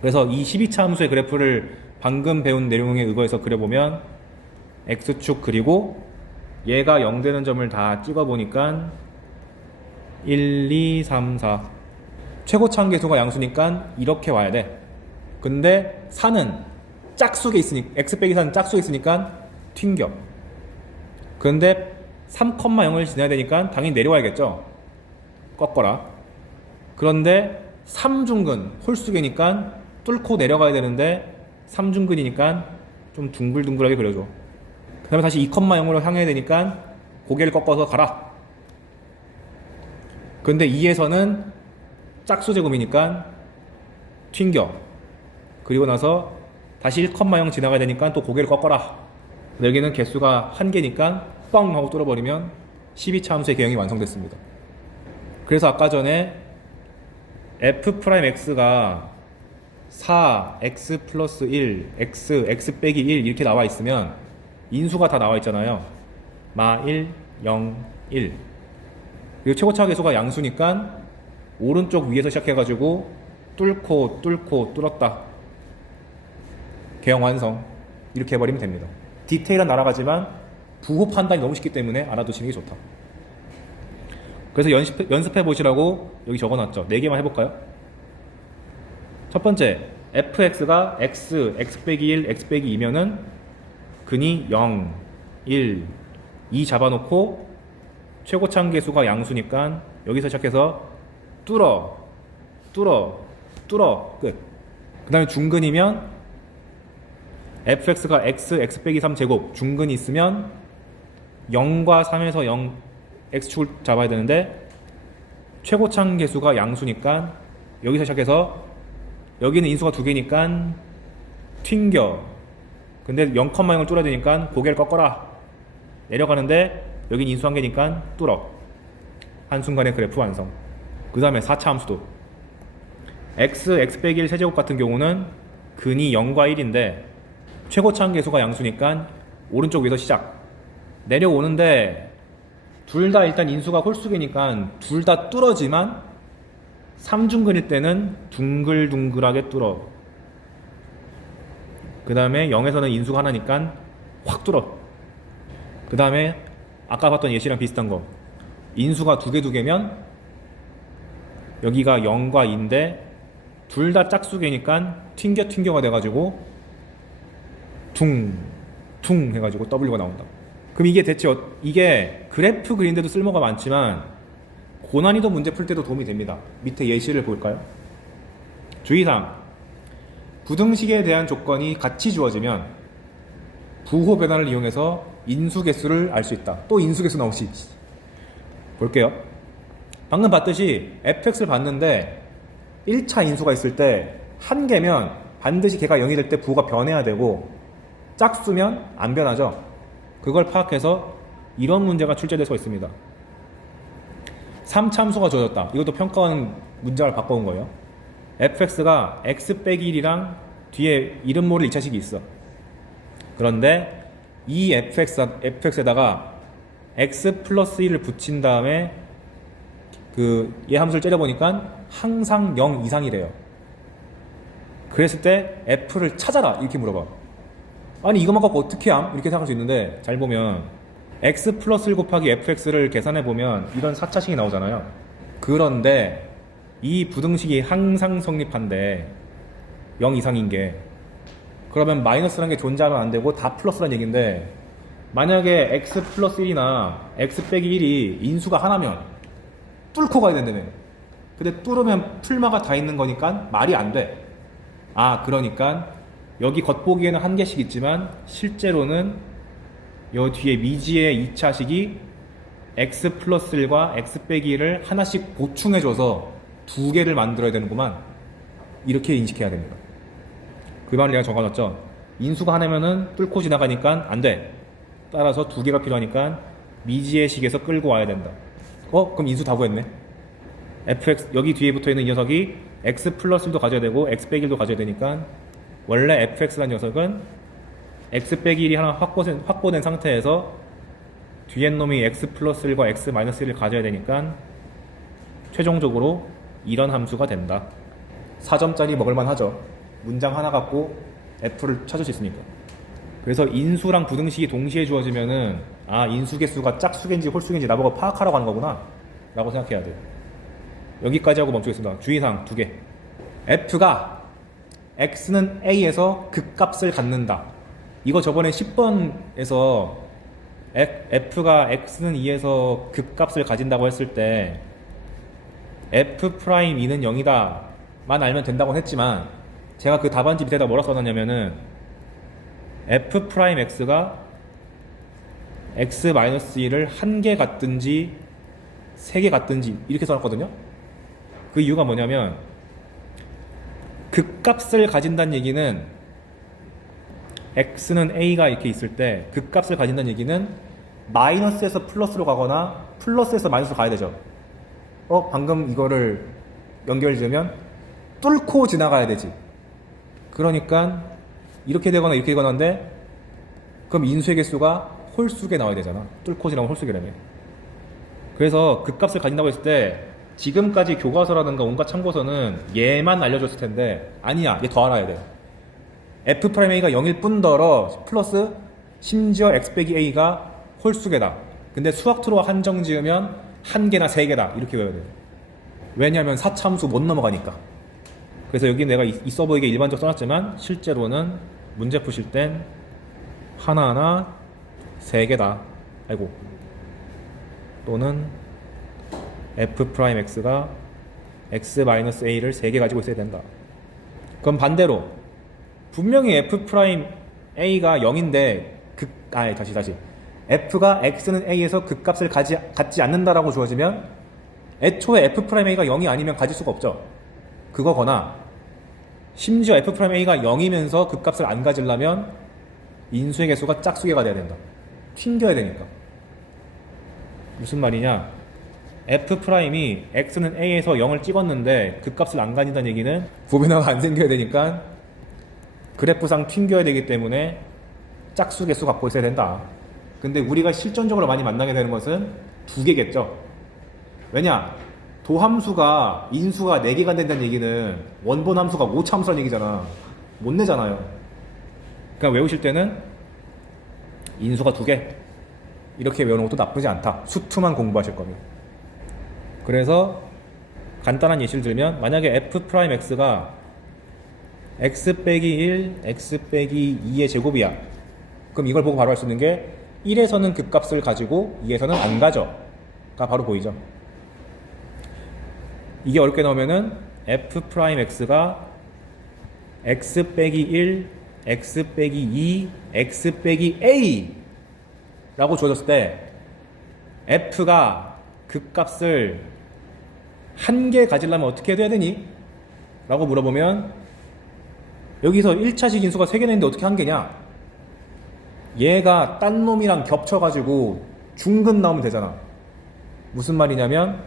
그래서 이 12차 함수의 그래프를 방금 배운 내용에 의거해서 그려보면 x축 그리고 얘가 0 되는 점을 다 찍어보니까 1, 2, 3, 4 최고차항 개수가 양수니까 이렇게 와야 돼. 근데 4는 짝수에 있으니까 x 빼기 4는 짝수에 있으니까 튕겨. 그런데 3,0을 지나야 되니까 당연히 내려와야겠죠. 꺾어라. 그런데 3중근 홀수계니까 뚫고 내려가야 되는데 3중근이니까 좀 둥글둥글하게 그려줘. 그 다음에 다시 2,0으로 향해야 되니까 고개를 꺾어서 가라. 근데 2에서는 짝수 제곱이니까 튕겨. 그리고 나서 다시 1,0 지나가야 되니까 또 고개를 꺾어라. 여기는 개수가 1개니까 뻥 하고 뚫어버리면 12차 함수의 개형이 완성됐습니다. 그래서 아까 전에 f'x가 4, x 플러스 1, x 빼기 1 이렇게 나와 있으면 인수가 다 나와 있잖아요. 마 1, 0, 1. 그리고 최고차 개수가 양수니까 오른쪽 위에서 시작해가지고 뚫고 뚫었다. 개형 완성. 이렇게 해버리면 됩니다. 디테일은 날아가지만 부호 판단이 너무 쉽기 때문에 알아두시는 게 좋다. 그래서 연습해 보시라고 여기 적어놨죠. 4개만 해볼까요? 첫 번째, fx가 x 빼기 1, x 빼기 2면은 근이 0, 1, 2 잡아놓고 최고차항 개수가 양수니까 여기서 시작해서 뚫어, 뚫어, 끝. 그 다음에 중근이면 fx가 x 빼기 3 제곱 중근이 있으면 0과 3에서 0 x축을 잡아야 되는데 최고창 계수가 양수니까 여기서 시작해서 여기는 인수가 2개니까 튕겨. 근데 0,0을 뚫어야 되니까 고개를 꺾어라. 내려가는데 여긴 인수 1개니까 뚫어. 한순간에 그래프 완성. 그 다음에 4차 함수도 x 빼기 1 세제곱 같은 경우는 근이 0과 1인데 최고차항 계수가 양수니까 오른쪽 위에서 시작. 내려오는데 둘 다 일단 인수가 홀수계니까 둘 다 뚫어지만 3중근일 때는 둥글둥글하게 뚫어. 그 다음에 0에서는 인수가 하나니까 확 뚫어. 그 다음에 아까 봤던 예시랑 비슷한 거 인수가 두 개면 여기가 0과 2인데 둘 다 짝수계니까 튕겨가 돼가지고 퉁 해가지고 W가 나온다. 그럼 이게 대체 이게 그래프 그리는데도 쓸모가 많지만 고난이도 문제 풀 때도 도움이 됩니다. 밑에 예시를 볼까요? 주의사항 부등식에 대한 조건이 같이 주어지면 부호 변환을 이용해서 인수계수를 알 수 있다. 또 인수계수 나오시. 볼게요. 방금 봤듯이 fx를 봤는데 1차 인수가 있을 때 한 개면 반드시 걔가 0이 될 때 부호가 변해야 되고 짝수면 안 변하죠. 그걸 파악해서 이런 문제가 출제될 수가 있습니다. 3참수가 주어졌다. 이것도 평가원 문장을 바꿔온 거예요. fx가 x 빼기 1이랑 뒤에 이름 모를 2차식이 있어. 그런데 이 fx에다가 x 플러스 1을 붙인 다음에 얘 함수를 째려보니까 항상 0 이상이래요. 그랬을 때 f를 찾아라 이렇게 물어봐. 아니 이것만 갖고 어떻게 함? 이렇게 생각할 수 있는데 잘 보면 x 플러스 1 곱하기 fx를 계산해보면 이런 4차식이 나오잖아요. 그런데 이 부등식이 항상 성립한데 0 이상인 게 그러면 마이너스라는 게 존재하면 안 되고 다 플러스라는 얘기인데 만약에 x 플러스 1이나 x 빼기 1이 인수가 하나면 뚫고 가야 된다며. 근데 뚫으면 풀마가 다 있는 거니까 말이 안 돼. 그러니까 여기 겉보기에는 한 개씩 있지만 실제로는 요 뒤에 미지의 2차식이 x 플러스 1과 x 빼기 1을 하나씩 보충해줘서 두 개를 만들어야 되는구만. 이렇게 인식해야 됩니다. 그 말을 내가 적어놨죠. 인수가 하나면은 뚫고 지나가니까 안 돼. 따라서 두 개가 필요하니까 미지의 식에서 끌고 와야 된다. 그럼 인수 다 구했네. fx 여기 뒤에 붙어있는 이 녀석이 x 플러스 1도 가져야 되고 x 빼기 1도 가져야 되니까 원래 fx라는 녀석은 x 빼기 1이 하나 확보된 상태에서 뒤에 놈이 x 플러스 1과 x 마이너스 1을 가져야 되니까 최종적으로 이런 함수가 된다. 4점짜리 먹을만 하죠. 문장 하나 갖고 f를 찾을 수 있으니까. 그래서 인수랑 부등식이 동시에 주어지면은 인수계수가 짝수인지 홀수인지 나보고 파악하라고 하는 거구나 라고 생각해야 돼요. 여기까지 하고 멈추겠습니다. 주의사항 2개. f가 x는 a에서 극값을 갖는다. 이거 저번에 10번에서 f가 x는 2에서 극값을 가진다고 했을 때 f'2는 0이다 만 알면 된다고 했지만 제가 그 답안지 밑에다 뭐라 써놨냐면은 f'x가 x-1을 한 개 같든지 세 개 같든지 이렇게 써놨거든요. 그 이유가 뭐냐면 극값을 가진다는 얘기는 x는 a가 이렇게 있을 때 극값을 가진다는 얘기는 마이너스에서 플러스로 가거나 플러스에서 마이너스로 가야 되죠. 방금 이거를 연결 지으면 뚫고 지나가야 되지. 그러니까 이렇게 되거나 이렇게 되거나인데 그럼 인수의 개수가 홀수계 나와야 되잖아. 뚫고 지나면 홀수계라며. 그래서 극값을 가진다고 했을 때 지금까지 교과서라든가 온갖 참고서는 얘만 알려줬을 텐데 아니야. 얘 더 알아야 돼. f'a가 0일 뿐더러 플러스 심지어 x 빼기 a가 홀수계다. 근데 수학투로 한정 지으면 한 개나 세 개다. 이렇게 외워야 돼. 왜냐면 4참수 못 넘어가니까. 그래서 여기 내가 이 서버에게 일반적으로 써놨지만 실제로는 문제 푸실 땐 하나하나 세 개다. 또는 f'x가 x-a를 3개 가지고 있어야 된다. 그럼 반대로 분명히 f'a가 0인데 다시 f가 x는 a에서 극값을 갖지 않는다라고 주어지면 애초에 f'a가 0이 아니면 가질 수가 없죠. 그거거나 심지어 f'a가 0이면서 극값을 안 가지려면 인수의 개수가 짝수개가 돼야 된다. 튕겨야 되니까. 무슨 말이냐? f'이 x는 a에서 0을 찍었는데 극값을 안 가진다는 얘기는 부변화가 안 생겨야 되니까 그래프상 튕겨야 되기 때문에 짝수 개수 갖고 있어야 된다. 근데 우리가 실전적으로 많이 만나게 되는 것은 2개겠죠. 왜냐? 도함수가 인수가 4개가 된다는 얘기는 원본 함수가 오차함수라는 얘기잖아. 못 내잖아요. 그러니까 외우실 때는 인수가 2개 이렇게 외우는 것도 나쁘지 않다. 수투만 공부하실 거면. 그래서 간단한 예시를 들면 만약에 f'x가 x 빼기 1, x 빼기 2의 제곱이야. 그럼 이걸 보고 바로 할 수 있는 게 1에서는 극값을 가지고 2에서는 안 가져 가 바로 보이죠. 이게 어렵게 나오면은 f'x가 x 빼기 1, x 빼기 2, x 빼기 a 라고 주어졌을 때 f가 극값을 1개 가지려면 어떻게 해야 되니? 라고 물어보면 여기서 1차식 인수가 3개 있는데 어떻게 1개냐? 얘가 딴 놈이랑 겹쳐가지고 중근 나오면 되잖아. 무슨 말이냐면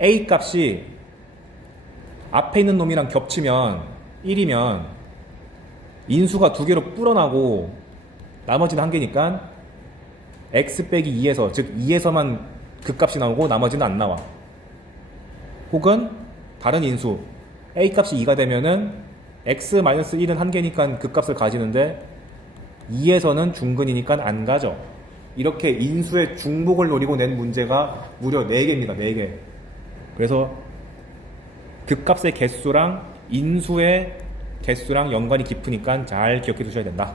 a 값이 앞에 있는 놈이랑 겹치면 1이면 인수가 2개로 불어나고 나머지는 1개니까 x 빼기 2에서 즉 2에서만 극값이 나오고 나머지는 안 나와. 혹은 다른 인수 a 값이 2가 되면은 x-1은 1개니까 극값을 가지는데 2에서는 중근이니까 안 가져. 이렇게 인수의 중복을 노리고 낸 문제가 무려 4개입니다. 4개. 그래서 극값의 개수랑 인수의 개수랑 연관이 깊으니까 잘 기억해 두셔야 된다.